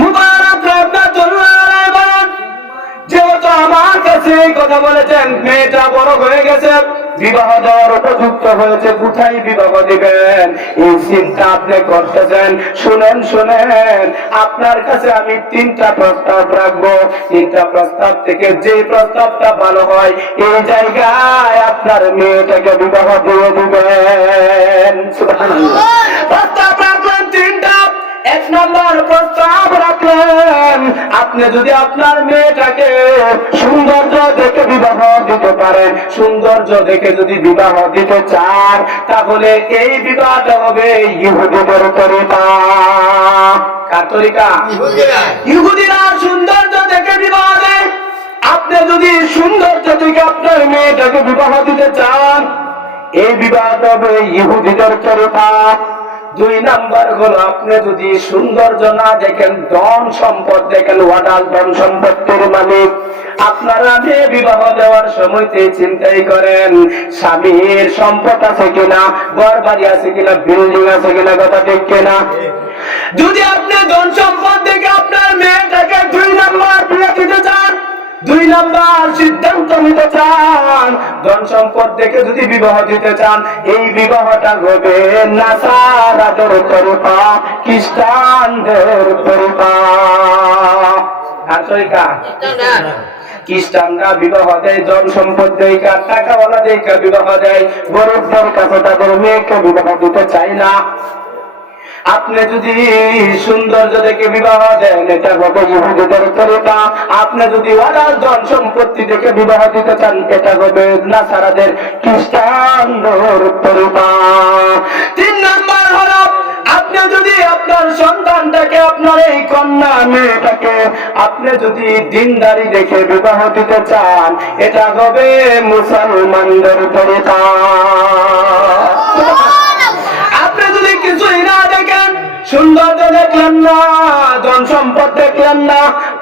মুবারক রহমাতুল্লাহি আলাইহি বলেন, যেহেতু আমার কাছে এই কথা বলেছেন, মেয়েটা বড় হয়ে গেছে, বিবাহ দেওয়ার উপযুক্ত হয়েছে, কোথায় বিবাহ দিবেন এই চিন্তা আপনি করতেছেন। শুনেন শুনেন, আপনার কাছে আমি 3টা প্রস্তাব রাখবো, 3টা প্রস্তাব থেকে যে প্রস্তাবটা ভালো হয় এই জায়গায় আপনার মেয়েটাকে বিবাহ দিয়ে দিবেন। সুবহানাল্লাহ। প্রস্তাব রাখলেন 3টা। 1 নম্বর প্রস্তাব রাখলেন, আপনি যদি আপনার মেয়েটাকে সৌন্দর্য দেখে বিবাহ দিতে পারেন, সৌন্দর্য দেখে যদি বিবাহ দিতে চান, তাহলে এই বিবাহটা হবে ইহুদিদের তরিকা। কার তরিকা? ইহুদিরা সৌন্দর্য দেখে বিবাহ দেয়। আপনি যদি সৌন্দর্য দেখে আপনার মেয়েটাকে বিবাহ দিতে চান, এই বিবাহটা হবে ইহুদিদের তরিকা। 2 নাম্বার হলো, আপনি যদি সৌন্দর্য না দেখেন, ধন সম্পদ দেখেন, ওয়াডাল ধন সম্পত্তির মালিক, আপনারা মেয়ে বিবাহ দেওয়ার সময়তে চিন্তাই করেন স্বামীর সম্পদ আছে কিনা, ঘর বাড়ি আছে কিনা, বিল্ডিং আছে কিনা, কথা ঠিক কিনা। যদি আপনি ধন সম্পদ দেখে আপনার মেয়েটাকে 2 নাম্বার বিয়ে দিতে চান, 2 নাম্বার সিদ্ধান্ত নিতে চান, ধন সম্পদ দেখে যদি বিবাহ দিতে চান, এই বিবাহটা হবে নাসারাদের তরিকা, খ্রিস্টানদের তরিকা। আর তরিকা খ্রিস্টানরা বিবাহ দেয়, ধন সম্পদ দেয়, টাকাওয়ালা দেয় বিবাহ দেয়, গরিবদের কাছে তাদের মেয়েকে বিবাহ দিতে চায় না। আপনি যদি সৌন্দর্য দেখে বিবাহ দেন, এটা হবে ইহুদিদের তরিকা। আপনি যদি ওয়াদাল ধন সম্পত্তি দেখে বিবাহ দিতে চান, এটা হবে নাসারাদের, খ্রিস্টানদের তরিকা। 3 নাম্বার হলো, আপনি যদি আপনার সন্তানটাকে, আপনার এই কন্যা মেয়েটাকে আপনি যদি দিনদারি দেখে বিবাহ দিতে চান, এটা হবে মুসলমানদের তরিকা। আপনি যদি কিছুই না দেখেন, সৌন্দর্য দেখলেন না, ধন সম্পদ দেখলেন না,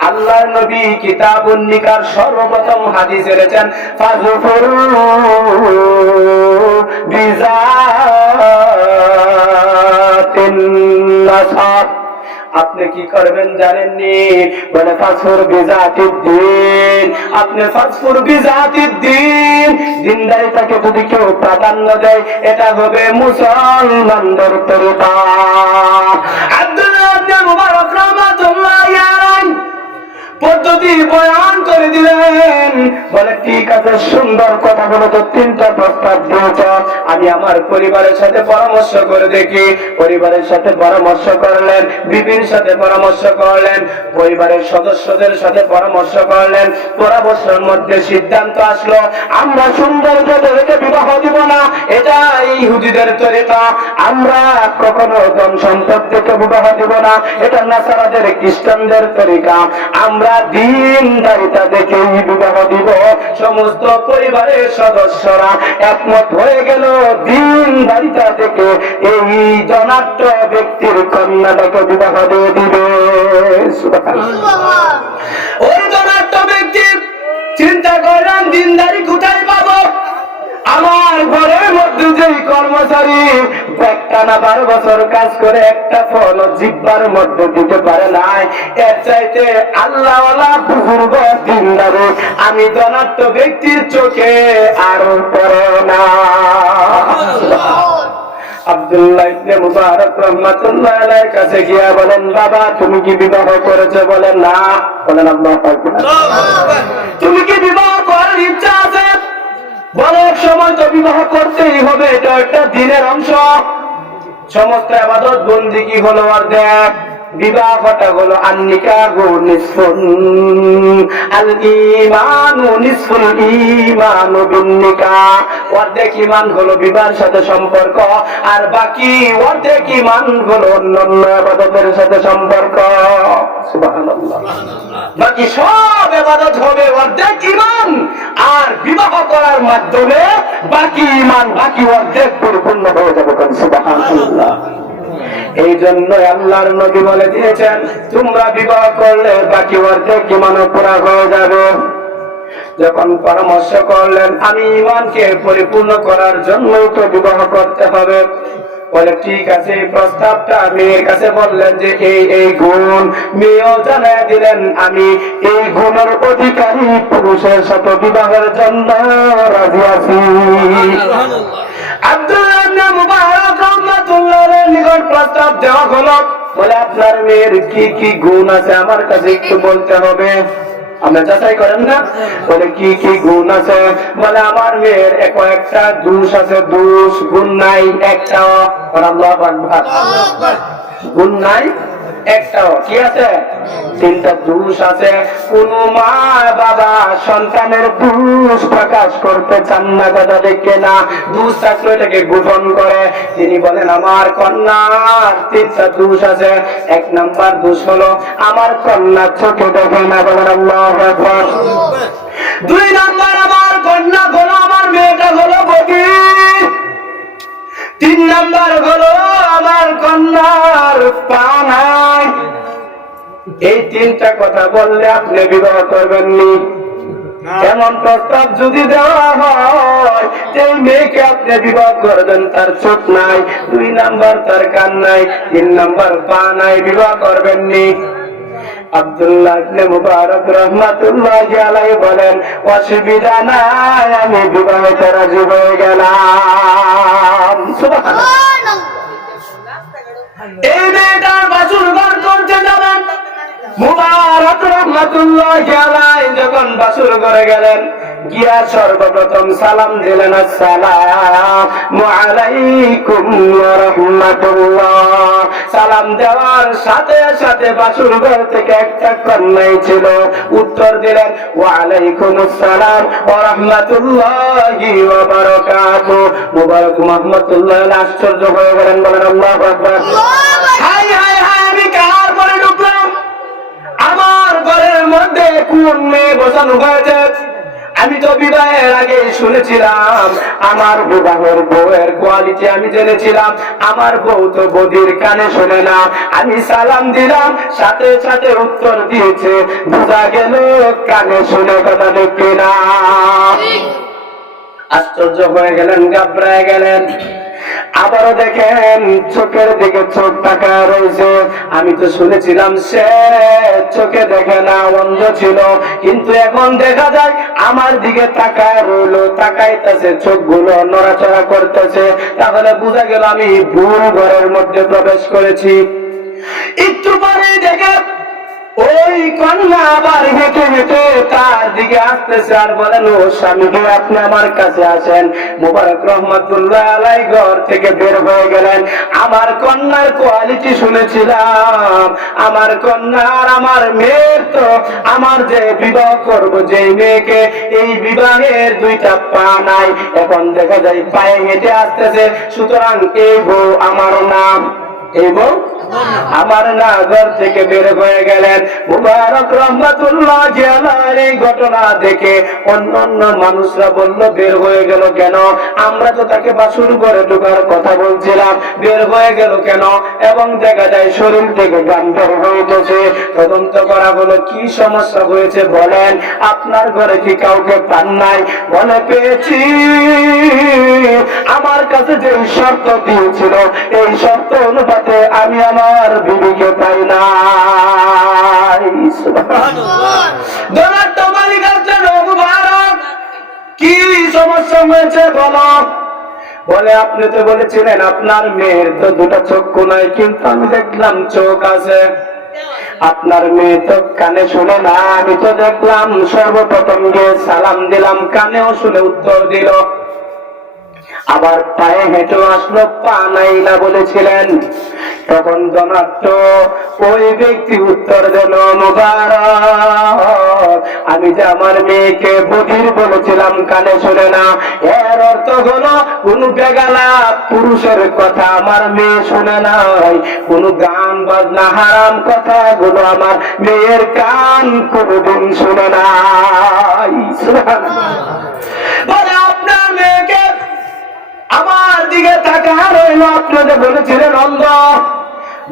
আল্লাহর নবী কিতাবুন নিকার সর্বপ্রথম হাদিস এনেছেন, ফাযফুরু বিযাতিন নাসাব। আপনি কি করবেন জানেননি? বলে ফাসফুর বিজাতিদ্দিন। আপনি ফাসফুর বিজাতিদ্দিন, দিনদারিতাকে যদি কেউ প্রাধান্য দেয়, এটা হবে মুসলমানদের তরিকা। আব্দুল্লাহ ইবনে মুবারক রাহমাতুল্লাহি আলাইহি পদ্ধতি বয়ান করে দিলেন। বলে ঠিক আছে, সুন্দর কথা বলে তো 3টা প্রস্তাব দিয়েছ, আমি আমার পরিবারের সাথে পরামর্শ করে দেখি। পরিবারের সাথে পরামর্শ করলেন, বিবির সাথে পরামর্শ করলেন, পরিবারের সদস্যদের সাথে পরামর্শ করলেন। পরামর্শের মধ্যে সিদ্ধান্ত আসলো, আমরা সৌন্দর্য দেখে বিবাহ দিব না, এটা ইহুদিদের তরিকা। আমরা কখনো ধন সম্পদ দেখে বিবাহ দিব না, এটা নাসারাদের, খ্রিস্টানদের তরিকা। আমরা দিনদারিতা দেখেই বিবাহ দিব। সমস্ত পরিবারের সদস্যরা একমত হয়ে গেল, দিনদারিতা দেখে এই ধনাঢ্য ব্যক্তির কন্যাটাকে বিবাহ দিয়ে দিবে। ওই ধনাঢ্য ব্যক্তি চিন্তা করলেন, দিনদারি কোথায় পাবো? আমার ঘরের মধ্যে যেই কর্মচারী একটানা 12 বছর কাজ করে একটা ফল জিহ্বার মধ্যে দিতে পারে নাই, এর চাইতে আল্লাহওয়ালা বুজুর্গ দিনদারে আমি ধনাঢ্য ব্যক্তির চোখে আর পড়ে না। আব্দুল্লাহ ইবনে মুবারক রাহমাতুল্লাহ আলাইহির কাছে গিয়া বলেন, বাবা তুমি কি বিবাহ করেছো? বলেন না। বলেন আল্লাহু আকবার। তুমি কি বিবাহ করার ইচ্ছা আছে? বলে এক সময় তো বিবাহ করতেই হবে, এটা একটা দিনের অংশ। সমস্ত ইবাদত বন্দেগী হলো অর্ধেক, বিবাহটা হলো আন-নিকাহু নিসফুন আল ঈমানু নিসফুল ঈমানু বিন-নিকাহ। অর্ধেক ঈমান হলো বিবাহের সাথে সম্পর্ক, আর বাকি অর্ধেক ঈমান হলো অন্যান্য ইবাদতের সাথে সম্পর্ক। সুবহানাল্লাহ। বাকি সব ইবাদত হবে অর্ধেক ঈমান, আর বিবাহ করার মাধ্যমে বাকি ঈমান বাকি অর্ধেক পরিপূর্ণ হয়ে যাবে। সুবহানাল্লাহ। এই জন্য আল্লাহর নবী বলে দিয়েছেন, তোমরা বিবাহ করলে বাকি অর্ধেক ঈমানও পুরা হয়ে যাবে। যখন পরামর্শ করলেন, আমি ঈমানকে পরিপূর্ণ করার জন্যই তো বিবাহ করতে হবে। বলে ঠিক আছে, এই প্রস্তাবটা মেয়ের কাছে বললেন যে এই গুণ, মেয়েও জানায় দিলেন আমি এই গুণের অধিকারী পুরুষের সাথে বিবাহের জন্য রাজি আছি। আব্দুল্লাহ ইবনে মুবারক রাহমাতুল্লাহির নিকট প্রস্তাব দেওয়া হলো। বলে আপনার মেয়ের কি কি গুণ আছে আমার কাছে একটু বলতে হবে, আপনি যাচাই করেন না? বলে কি কি গুণ আছে? বলে আমার মেয়ের একটা দোষ আছে, দোষ, গুণ নাই একটাও। আল্লাহু আকবার। গুণ নাই একটাও, কি আছে? 3টা দোষ আছে। কোন মা বাবা সন্তানের দোষ প্রকাশ করতে চান না, কথা দেখে না, দোষ থাকলে এটাকে গোপন করে। তিনি বলেন আমার কন্যার 3টা দোষ আছে। 1 নাম্বার দোষ হলো আমার কন্যা চোখে দেখে না। বলেন আল্লাহু আকবার। 2 নাম্বার আমার কন্যা হলো, আমার মেয়েটা হলো বধির। 3 নাম্বার হলো আমার কন্যার পা নাই। এই 3টা কথা বললে আপনি বিবাহ করবেন নি? এমন প্রস্তাব যদি দেওয়া হয়, এই মেয়েকে আপনি বিবাহ করবেন, তার চোখ নাই, 2 নাম্বার তার কান নাই, 3 নাম্বার পা নাই, বিবাহ করবেন নি? আব্দুল্লাহ ইবনে মুবারক রাহমাতুল্লাহি আলাইহি বলেন, অসুবিধা নাই, আমি বিবাহতে রাজি হয়ে গেলাম। সুবহানাল্লাহ। এই মেয়েটার বাছুর ঘর করতে যাবেন। মুবারক রাহমাতুল্লাহি আলাইহি যখন বাছুর ঘরে গেলেন, গিয়া সর্বপ্রথম সালাম দিলেন, আসসালামু আলাইকুম ওয়া রাহমাতুল্লাহ। সালাম দেওয়ার সাথে সাথে বাছুর ঘর থেকে একটা কন্যাই ছিল, উত্তর দিলেন ওয়া আলাইকুমুস সালাম ওয়া রাহমাতুল্লাহি ওয়া বারাকাতুহু। মুবারক রাহমাতুল্লাহ আশ্চর্য হয়ে গেলেন, বলেন আল্লাহু আকবার। হাই হাই হাই, আমি কার ঘরে ঢুকলাম? আমার ঘরের মধ্যে কোন মেয়ে বসানো হয়েছে? আমি তো বিবাহের আগে শুনেছিলাম, আমার বিবাহের বউয়ের কোয়ালিটি আমি জেনেছিলাম। আমার বউ তো বধির, কানে শোনে না। আমি সালাম দিলাম, সাথে সাথে উত্তর দিয়েছে, বোঝা গেল কানে শুনে, কথা দেখি না। আশ্চর্য হয়ে গেলেন, ঘাবড়ায় গেলেন। আবারও দেখেন চোখের দিকে চোখ তাকায় রয়েছে। আমি তো শুনেছিলাম সে চোখে দেখে না, অন্ধ ছিল, কিন্তু এখন দেখা যায় আমার দিকে তাকায় রইল, তাকাইতেছে, চোখগুলো নড়াচড়া করতেছে। তাহলে বোঝা গেল আমি ভুল ঘরের মধ্যে প্রবেশ করেছি। একটু পরে দেখে ওই কন্যা আবার হেঁটে হেঁটে তার দিকে আসতেছে, আর বলেন, ও স্বামীকে আপনি আমার কাছে আসেন। মুবারক রহমাতুল্লাহ আলাইহি ঘর থেকে বের হয়ে গেলেন। আমার কন্যার কোয়ালিটি শুনেছিলাম, আমার কন্যার, আমার মেয়ের তো, আমার যে বিবাহ করব যে মেয়েকে, এই বিবাহের 2টা পা নাই, এখন দেখা যায় পায়ে হেঁটে আসতেছে। সুতরাং এই বউ আমার নাম, এই বউ আমার না। ঘর থেকে বের হয়ে গেলেন। মুবারক রহমাতুল্লাহি আলাইহি আমার এই ঘটনা দেখে অন্যান্য মানুষরা বলল, বের হয়ে গেল কেন? আমরা তো তাকে বাসুর ঘরে ঢোকার কথা বলছিলাম, বের হয়ে গেল কেন? এবং দেখা যায় শরীর থেকে গান বের হইতেছে। তদন্ত করা হলো, কি সমস্যা হয়েছে বলেন, আপনার ঘরে কি কাউকে পান নাই? বলে, পেয়েছি, আমার কাছে যে শর্ত দিয়েছিল এই শর্ত অনুপাতে আমি আমার বিবিকে পাই নাই। কি সমস্যা হয়েছে বলো? বলে, আপনি তো বলেছিলেন আপনার মেয়ের তো দুটো চক্ষু নাই, কিন্তু আমি দেখলাম চোখ আছে। আপনার মেয়ে তো কানে শুনে না, আমি তো দেখলাম সর্বপ্রথম গিয়ে সালাম দিলাম, কানেও শুনে উত্তর দিল, আবার পায়ে হেঁটেও আসলো, পা নাই না বলেছিলেন। তখন ধনাঢ্য ওই ব্যক্তি উত্তর দিল, মুবারক, আমি যে আমার মেয়েকে বধির বলেছিলাম কানে শুনে না, এর অর্থ হলো কোন বেগালা পুরুষের কথা আমার মেয়ে শুনে নাই, কোন গান বাজনা হারাম কথা গুলো আমার মেয়ের কান কোনদিন শুনে নাই। বলে, আপনার মেয়েকে আমার দিকে তাকা রইল, আপনাদের বলেছিলেন অন্ধ।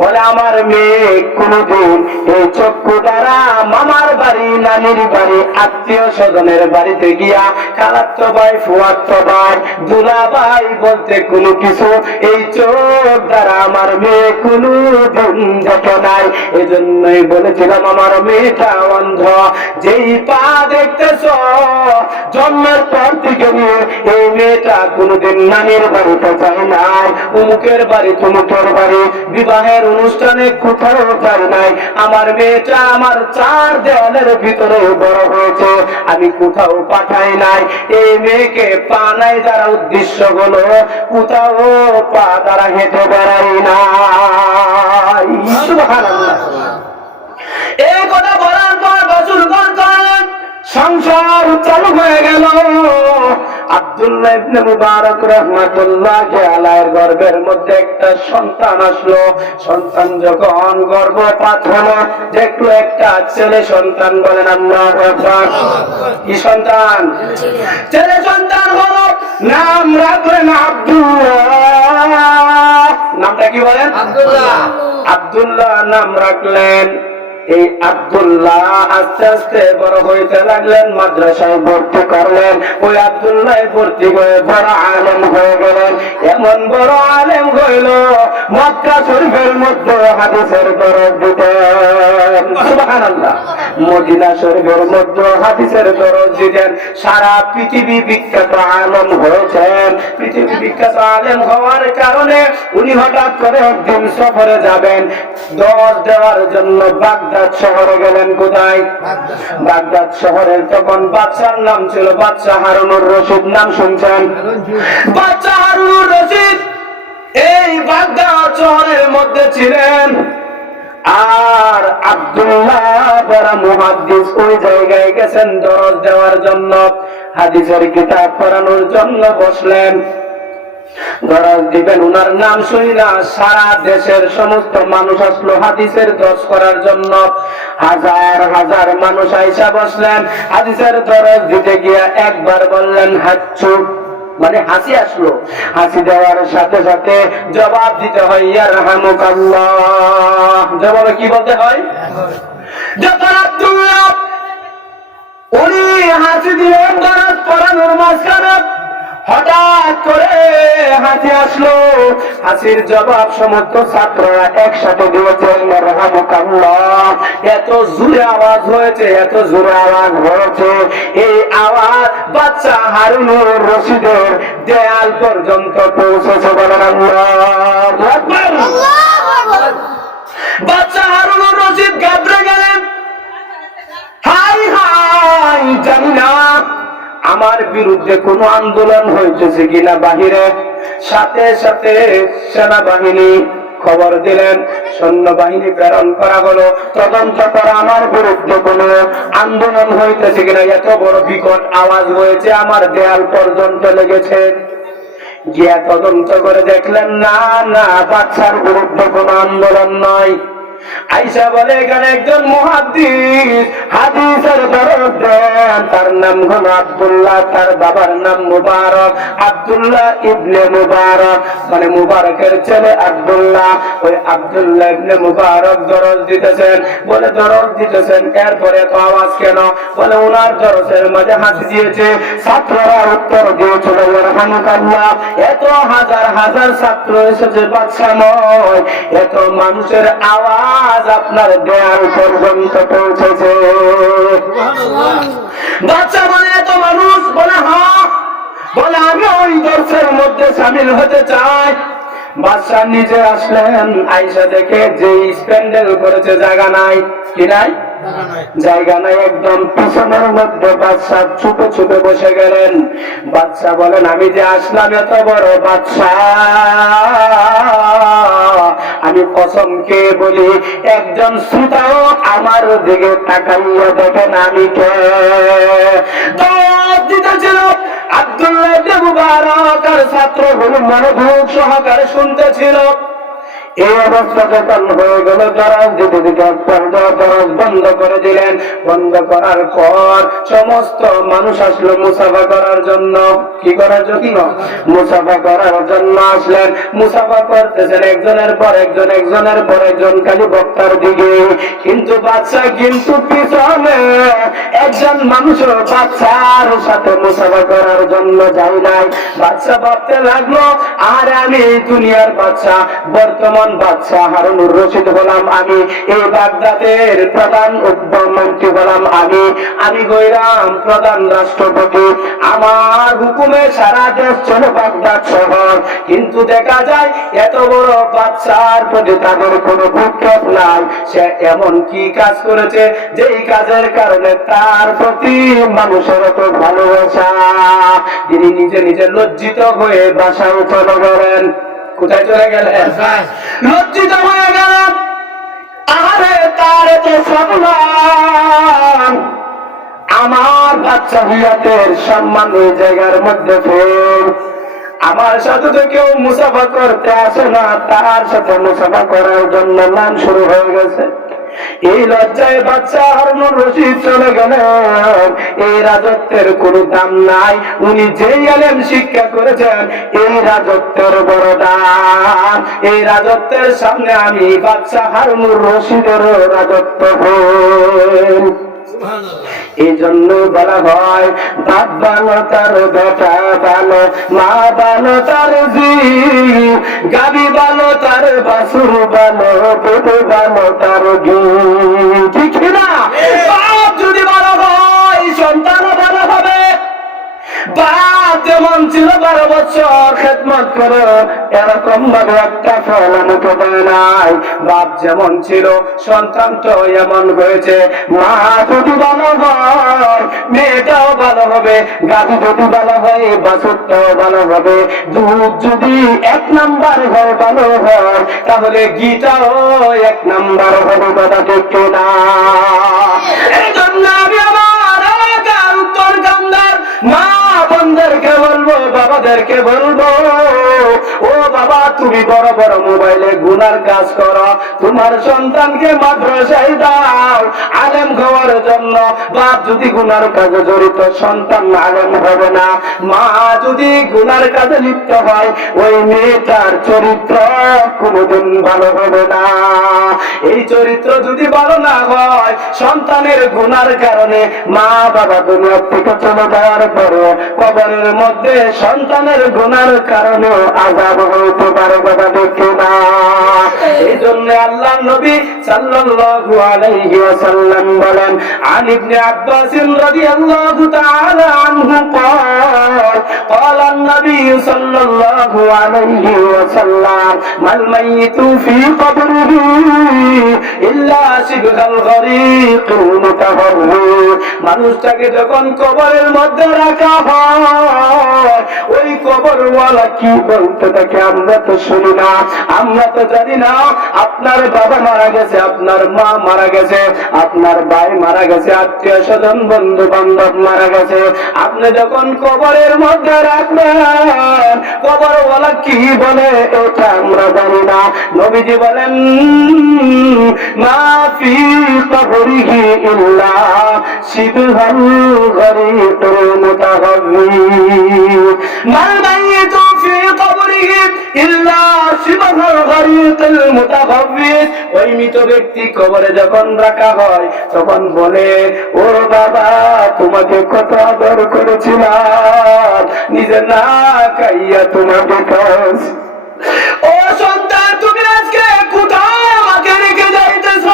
বলে, আমার মেয়ে কোনদিন এই চক্ষু দ্বারা মামার বাড়ি, নানির বাড়ি, আত্মীয় স্বজনের বাড়িতে গিয়া খালাতো ভাই, ফুয়াতো ভাই, দুলা ভাই বলতে কোনো কিছু এই চোখ দ্বারা আমার মেয়ে কোনদিন দেখে নাই। এজন্যই বলেছিলাম আমার মেয়েটা অন্ধ। যেই পা দেখতেছ জন্মের পর থেকে নিয়ে এই মেয়েটা কোনদিন নানির বাড়িতে যায় নাই, উমুকের বাড়ি তুমুকের বাড়ি, বিবাহের অনুষ্ঠানে কোথাও যায় নাই। আমার মেয়েটা আমার চার দেওয়ালের ভিতরে বড় হয়েছে, আমি কোথাও পাঠাই নাই। এই মেয়েকে পা নাই দ্বারা উদ্দেশ্য হলো কোথাও পা দ্বারা হেঁটে বেড়াই নাই। সুবহানাল্লাহ। এই কথা বলার পর বছর করলেন, সংসার চালু হয়ে গেল। আব্দুল্লাহ ইবনে মুবারক রাহমাতুল্লাহি আলাইহির গর্ভের মধ্যে একটা সন্তান আসলো। সন্তান যখন গর্ভপাত হলো, দেখলো একটা ছেলে সন্তান। বলেন আল্লাহু আকবার। কি সন্তান? ছেলে সন্তান হলো। নাম রাখলেন আব্দুল্লাহ। নামটা কি বলেন? আব্দুল্লাহ। আব্দুল্লাহ নাম রাখলেন। এই আব্দুল্লাহ আস্তে আস্তে বড় হইতে লাগলেন, মাদ্রাসায় ভর্তি করলেন। ওই আব্দুল্লাহ ভর্তি হয়ে বড় আলেম হয়ে গেলেন। এমন বড় আলেম হইল, মক্কা শরীফের মধ্যে হাদিসের দরজ দিতেন। সুবহানাল্লাহ। মদিনা শরীফের মধ্যে হাদিসের দরজ দিতেন। সারা পৃথিবী বিখ্যাত আলেম হয়েছেন। পৃথিবী বিখ্যাত আলেম হওয়ার কারণে উনি হঠাৎ করে একদিন সফরে যাবেন, দরজ দেওয়ার জন্য বাগদাদ শহরে গেলেন। কোথায়? বাগদাদ শহরের তখন বাদশার নাম ছিল বাদশাহ হারুনুর রশিদ। নাম শুনছেন? বাদশাহ হারুনুর রশিদ এই বাগদাদ শহরের মধ্যে ছিলেন। আর আব্দুল্লাহ বড় মুহাদ্দিস ওই জায়গায় গেছেন দরজ দেওয়ার জন্য, হাদিসের কিতাব পড়ানোর জন্য বসলেন। দরজ দিবেন, উনার নাম শুনি না সারা দেশের সমস্ত মানুষ আসলো হাদিসের দরজ করার জন্য। হাজার হাজার মানুষ আইসা বসলেন। হাদিসের দরজ দিতে গিয়া একবার বললেন হাচ্ছু, মানে হাসি আসলো। হাসি দেওয়ার সাথে সাথে জবাব দিতে হয় ইয়ারহামুকাল্লাহ। জবাবে কি বলতে হয়? যখন আব্দুল্লাহ উনি হাসি দিলেন দরজ পড়ানোর মাঝখানে, হঠাৎ করে হাসি আসলো। হাসির জবাব সমস্ত ছাত্ররা একসাথে দিয়েছেন ইয়ারহামুকাল্লাহ। এত জোরে আওয়াজ হয়েছে, এত জোরে আওয়াজ হয়েছে, এই আওয়াজ বাচ্চা হারুনুর রশিদের দেয়াল পর্যন্ত পৌঁছেছে। বলেন আল্লাহু আকবার। বাচ্চা হারুনুর রশিদ ঘাবড়ে গেলেন। হাই হাই, জানি না আমার বিরুদ্ধে কোন আন্দোলন হইতেছে কিনা বাহিরে। সাথে সাথে সেনাবাহিনী খবর দিলেন, সৈন্যবাহিনী প্রেরণ করা হলো তদন্ত করা আমার বিরুদ্ধে কোন আন্দোলন হইতেছে কিনা। এত বড় বিকট আওয়াজ হয়েছে, আমার দেয়াল পর্যন্ত লেগেছে। গিয়া তদন্ত করে দেখলেন না না, বাচ্চার বিরুদ্ধে কোন আন্দোলন নয়। আয়েশা বলে এখানে একজন মুহাদ্দিস হাদিসের দরজ দেন, তার নাম হলো আব্দুল্লাহ, তার বাবার নাম মুবারক, আব্দুল্লাহ ইবনে মুবারক, মানে মুবারকের ছেলে আব্দুল্লাহ। ওই আব্দুল্লাহ ইবনে মুবারক দরজ দিতেছেন, বলে দরজ দিতেছেন, এরপরে তো আওয়াজ কেন? বলে ওনার দরজের মাঝে হাসি দিয়েছে। ছাত্ররা উত্তর দিয়েছিল রাহমাতুল্লাহ, এত হাজার হাজার ছাত্র এসেছে বাদশাময়, এত মানুষের আওয়াজ আপনার দেয়াল পর্যন্ত পৌঁছেছে। বাদশা বলে এত মানুষ? বলে হ্যাঁ। বলে আমি ওই দর্শের মধ্যে সামিল হতে চাই। বাদশা নিজে আসলেন, আয়েশা দেখে যে স্প্যান্ডেল করেছে জায়গা নাই, কি নাই? জায়গা নাই, একদম পিছনের মধ্যে বাদশা ছুটে ছুটে বসে গেলেন। বাদশা বলেন আমি যে আসলাম এত বড় বাদশা, আমি কসমকে বলি একজন শ্রোতাও আমার দিকে তাকাইয়া দেখেন আমি কে। দাওয়াত দিতেছিল আব্দুল্লাহ ইবনে মুবারক, আর ছাত্রগুলো মনোযোগ সহকারে শুনতেছিল। এই অবস্থা যখন হয়ে গেল, দরজ দিতে দিতে দরজ বন্ধ করে দিলেন। বন্ধ করার পর সমস্ত মানুষ আসলো মুসাফা করার জন্য। কি করার জন্য? মুসাফা করার জন্য আসলেন। মুসাফা করতেছেন একজনের পর একজন, একজনের পর একজন, খালি বক্তার দিকে। কিন্তু বাদশা কিন্তু পিছনে একজন মানুষও বাদশার সাথে মুসাফা করার জন্য যাই নাই। বাদশা ভাবতে লাগলো, আর আমি দুনিয়ার বাদশা, বর্তমান বাদশা হারুনুর রশিদ হলাম আমি, এই বাগদাদের প্রধান উপমন্ত্রী হলাম আমি হইলাম প্রধান রাষ্ট্রপতি, আমার হুকুমে সারা দেশ চলে বাগদাদ শহর। কিন্তু দেখা যায় এত বড় বাদশার প্রতি তাদের কোনো ভূক্ষেপ নাই। সে এমন কি কাজ করেছে যেই কাজের কারণে তার প্রতি মানুষের এত ভালোবাসা? তিনি নিজে নিজে লজ্জিত হয়ে বাসায় চলে গেলেন। কোথায় চলে গেলেন? লজ্জিত হয়ে গেলেন। আরে তার তো সম্মান, আমার বাচ্চা হিয়াতের সম্মান ওই জায়গার মধ্যে ফেল। আমার সাথে তো কেউ মুসাফা করতে আসে না, তার সাথে মুসাফা করার জন্য নাম শুরু হয়ে গেছে। এই লজ্জায় বাচ্চা হারুনুর রশিদ চলে গেলেন। এই রাজত্বের কোনো দাম নাই, উনি যেই আলেম শিক্ষা করেছেন এই রাজত্বের বড় দাম। এই রাজত্বের সামনে আমি বাচ্চা হারুনুর রশিদের রাজত্ব হই। এই জন্য বলা হয় বাপ ভালো তার বেটা ভালো, মা ভালো তার জি, গাবি ভালো তার বাসুর ভালো, পেটে ভালো তার ঘি। ঠিক না? বাপ যদি ভালো হয় সন্তানও ভালো হবে। বাপ যেমন ছিল 12 বছর খেদমত করে, এরকম ভাবে একটা ফল আমাকে দেয় নাই। বাপ যেমন ছিল সন্তান তো এমন হয়েছে। মা যদি ভালো হয় মেয়েটাও ভালো হবে, গাভী যদি ভালো হয় বাছুরটাও ভালো হবে। দুধ যদি 1 নাম্বার হয় ভালো হয়, তাহলে ঘিটাও 1 নাম্বার হবে। কথা ঠিক না? এই জন্য আমি আমার এলাকার উত্তর গান্ধার মা বোনদেরকে বলবো, বাবাদেরকে বলবো, ও বাবা তুমি বড় বড় মোবাইলে গুনার কাজ করো, তোমার সন্তানকে মাদ্রাসায় দাও আলেম হওয়ার জন্য। বাপ যদি গুনার কাজে জড়িত, সন্তান আলেম হবে না। মা যদি গুনার কাজে লিপ্ত হয়, ওই মেয়েটার চরিত্র কোনোদিন ভালো হবে না। এই চরিত্র যদি ভালো না হয়, সন্তানের গুনার কারণে মা বাবা দুনিয়া থেকে চলে যাওয়ার পরে কবরের মধ্যে সন্তানের গুনার কারণে আযাব হইতে পারে। কথা দেখে না? এই জন্য আল্লাহ নবী সাল্লাল্লাহু আলাইহি ওয়াসাল্লাম বলেন, আন ইবনে আব্বাস রাদিয়াল্লাহু তাআলা আনহু قال النبي صلى الله عليه وسلم ما الميت في قبره إلا شبه الغريق المتهور মানুষটাকে যখন কবরের মধ্যে রাখা হয়, ওই কবরওয়ালা কি বলতে থাকে আমরা তো শুনি না, আমরা তো জানি না। আপনার বাবা মারা গেছে, আপনার মা মারা গেছে, আপনার ভাই মারা গেছে, আত্মীয় স্বজন বন্ধু বান্ধব মারা গেছে, আপনি যখন কবরের মধ্যে রাখবেন কবরওয়ালা কি বলে এটা আমরা জানি না। নবীজি বলেন মা ফি কবরিহি ইল্লা শিবহাল গরিতুল মুতাহাব্বির, মাল মাইয়িতু ফি কবরিহি ইল্লা শিবহাল গরিতুল মুতাহাব্বির। ওই মৃত ব্যক্তি কবরে যখন রাখা হয় তখন বলে ও বাবা তোমাকে কত আদর করেছিলাম, নিজে না খাইয়া তোমাকে খাস। ও সন্তান তুমি আজকে কোথায় আমাকে রেখে যাইতেছ?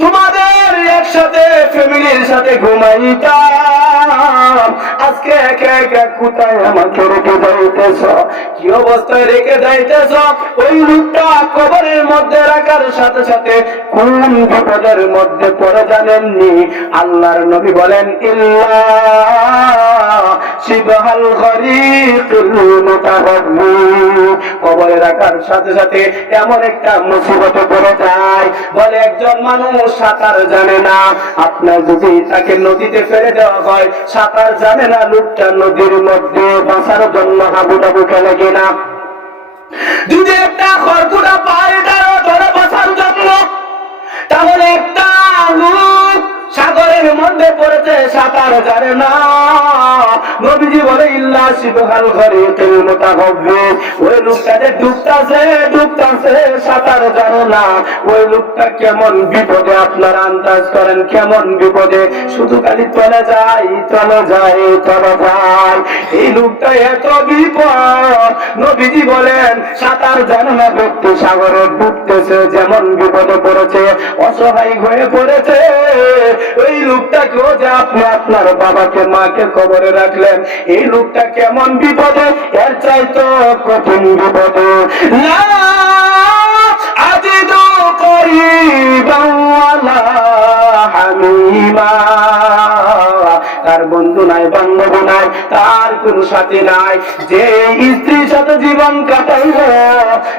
তোমাদের একসাথে ফ্যামিলির সাথে ঘুমাইতাম, আজকে একা একা কোথায় আমাকে রেখে যাইতেছ? কি অবস্থায় রেখে যাইতেছ? ওই লোকটা কবরের মধ্যে রাখার সাথে সাথে কোন বিপদের মধ্যে পড়ে জানেননি? আল্লাহর নবী বলেন ইল্লা শিবহাল গরিকুল মুতাহাব্বির, কবরে রাখার সাথে সাথে এমন একটা মুসিবতে পড়ে যায়। বলে একজন মানুষ সাঁতার জানে না, আপনার যদি তাকে নদীতে ফেলে দেওয়া হয়, সাঁতার জানে না লোকটা নদীর মধ্যে বাঁচার জন্য হাবুডাবু খেলে কিনা? যদি একটা খড়কুটা পায় এটারও ধরে বাঁচার জন্য, তাহলে একটা লোক সাগরের মধ্যে পড়েছে সাঁতার জানে না, নবীজি বলে ইল্লা শিবহাল গরিকুল মুতাহাব্বির, ওই লোকটা যে ডুবতাছে সাঁতার জানে না, ওই লোকটা কেমন বিপদে আপনারা আন্দাজ করেন কেমন বিপদে? শুধু খালি চলে যায়। এই লোকটা এত বিপদ, নবীজি বলেন সাঁতার জানে না ব্যক্তি সাগরে ডুবতেছে, যেমন বিপদে পড়েছে, অসহায় হয়ে পড়েছে। ওই লোকটাকেও যে আপনি আপনার বাবাকে মাকে কবরে রাখলেন, এই লোকটা কেমন বিপদে? এর চাইতো কঠিন বিপদে। লা আজিদু করিবান ওয়ালা হামিমা, তার বন্ধু নাই বান্ধব নাই, তার কোন সাথী নাই। যে স্ত্রীর সাথে জীবন কাটাইল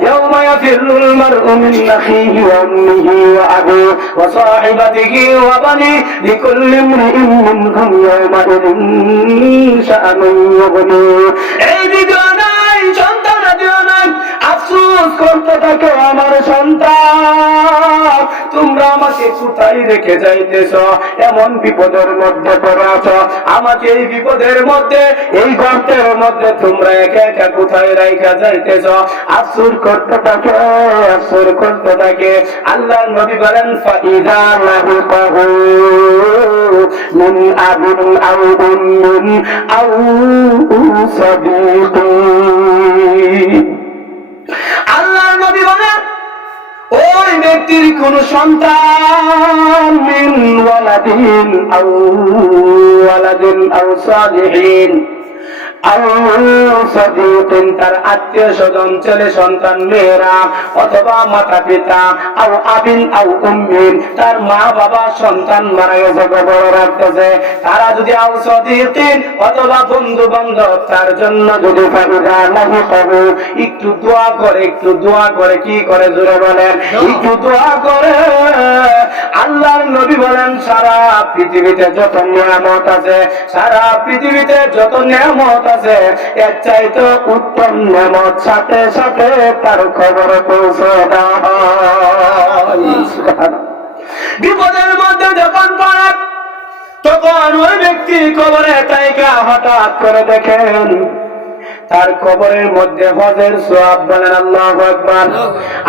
ইয়াউমা ইয়াফিরুল মারউ মিন আখিহি ওয়া উম্মিহি ওয়া আবিহি ওয়া সাহিবাতিহি ওয়া বানি লিকুল্লি ইমরিইন মিনহুম ইয়াউমা ইযিন শাআনুন ইউগনি। এই দিও নাই, সন্তান দিও নাই, আফসোস করতে থাকে আমার সন্তান তোমরা আমাকে কোথায় রেখে যাইতেছ? এমন বিপদের মধ্যে পড়ে আছো, আমাকে এই বিপদের মধ্যে এই গর্তের মধ্যে তোমরা একা একা কোথায় রাইখা যাইতেছ? আফসোস করতে থাকে। আল্লাহর নবী বলেন ফাইদা লাহিকাহু মিন আবিন আও উম্মিন আও সাদিকিন, আল্লাহর নবী বলেন ওই ব্যক্তির কোন সন্তান মিন ওয়ালাদিন আও সালিহিন আও সাদিকিন, তার আত্মীয় স্বজন ছেলে সন্তান মেয়েরা অথবা মাতা পিতা আও আবিন আও উম্মিন, তার মা বাবা সন্তান মারা গেছে কবরে রাখতেছে, তারা যদি আও সাদিকিন অথবা বন্ধু বান্ধব তার জন্য যদি ফায়দা নাহি পাবে, একটু দোয়া করে কি করে জোরে বলেন, একটু দোয়া করে। আল্লাহর নবী বলেন সারা পৃথিবীতে যত নিয়ামত আছে, সারা পৃথিবীতে যত নিয়ামত আছে, এর চাইতে উত্তম নিয়ামত সাথে সাথে তার খবর পৌঁছে দেওয়া হয়। বিপদের মধ্যে যখন পড়ে তখন ওই ব্যক্তি কবরে তাইকা হঠাৎ করে দেখেন তার কবরের মধ্যে হজের সওয়াব, বলেন আল্লাহু আকবার।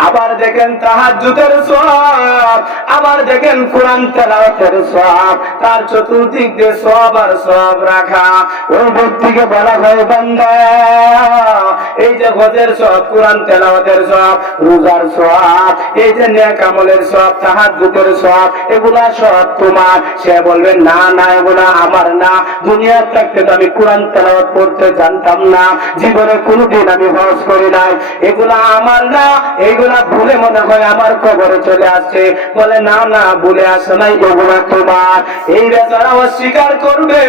আবার দেখেন তাহাজ্জুদের সওয়াব, আবার দেখেন কোরআন তেলাওয়াতের সওয়াব, তার চতুর্দিক দিয়ে সওয়াব আর সওয়াব রাখা। ওই ব্যক্তিকে বলা হয় বান্দা, এই যে হজের সওয়াব, কোরআন তেলাওয়াতের সওয়াব, রোজার সওয়াব, এই যে নেক আমলের সওয়াব, তাহাজ্জুদের সওয়াব, এগুলা সব তোমার। সে বলবে না এগুলা আমার না, দুনিয়ার থাকতে তো আমি কোরআন তেলাওয়াত করতে জানতাম না, জীবনে কোনোদিন আমি হজ করি নাই, এগুলা আমার না, এগুলা ভুলে মনে হয় আমার কবরে চলে আসছে। বলে না না, ভুলে আসে নাই, এগুলা তোমার। এই বেচারা অস্বীকার করবে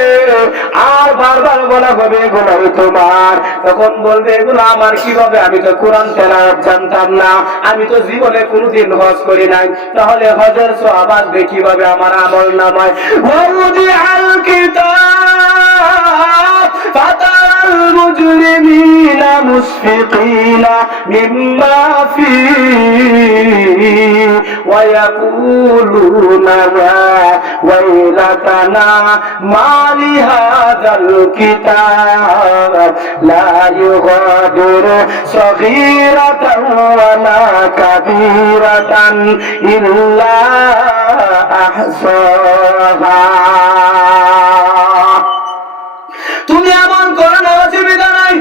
আর বারবার বলা হবে এগুলাই তোমার। তখন বলবে এগুলো আমার কিভাবে, আমি তো কোরআন তেলাওয়াত জানতাম না, আমি তো জীবনে কোনোদিন হজ করি নাই, তাহলে হজের সওয়াব আসবে কিভাবে আমার আমল নামায়? ওয়াউদিআল কিতাব ফাতারাল মুজরিমিনা মুশফিকিনা মিম্মা ফীহি ওয়া ইয়াকুলুনা ইয়া ওয়াইলাতানা মা লিহাযাল কিতাব লা ইউগাদিরু সগীরাতান ওয়ালা কাবীরাতান ইল্লা আহসাহা। তুমি এমন করো না, অসুবিধা নাই।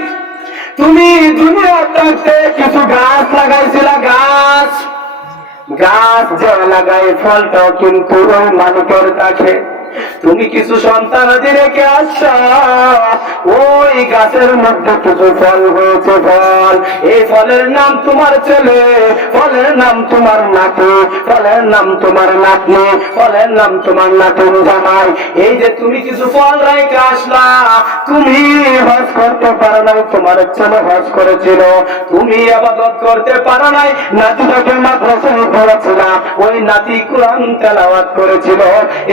তুমি দুনিয়া থাকতে কিছু গাছ লাগাইছিলা, গাছ গাছ যে লাগাই ফলটাও কিন্তু ওই মালিকের কাছে। তুমি কিছু সন্তান রেখে আসছো, ওই গাছের মধ্যে কিছু ফল হয়েছে, ফল, এই ফলের নাম তোমার ছেলে, ফলের নাম তোমার নাতি, ফলের নাম তোমার নাতনি, ফলের নাম তোমার নাতিন জামাই। এই যে তুমি কিছু ফল রেখে আসলা, তুমি হজ করতে পারো নাই, তোমার ছেলে হজ করেছিল, তুমি ইবাদত করতে পারো নাই, নাতিটাকে মাদ্রাসায় পড়াছিল, ওই নাতি কোরআন তেলাওয়াত করেছিল,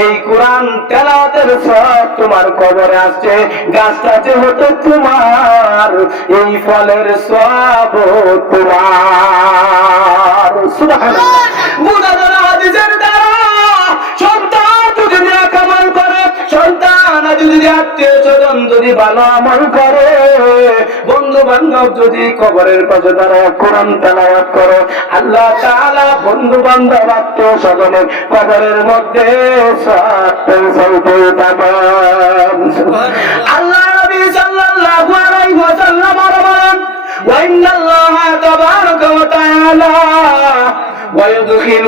এই কোরআন তেলাওয়াতের সব তোমার কবরে আসছে। গাছটা যে হতো তোমার, এই ফলের সব তোমার। সুবহানাল্লাহ। মুনাজারা হাদিসের দ্বারা সন্তান যদি নেক আমল করে, সন্তান যদি আত্মীয় স্বজন যদি ভালো আমল করে, বন্ধু বান্ধব যদি কবরের পাশে দাঁড়া কোরআন তেলাওয়াত করে, আল্লাহ তাআলা বন্ধু বান্ধব আত্মীয় স্বজনের কবরের মধ্যে আল্লাহ নবী সাল্লাল্লাহু আলাইহি ওয়াসাল্লাম বলেন, ওয়া ইন্নাল্লাহা তাবারাকা ওয়া তাআলা ويدخل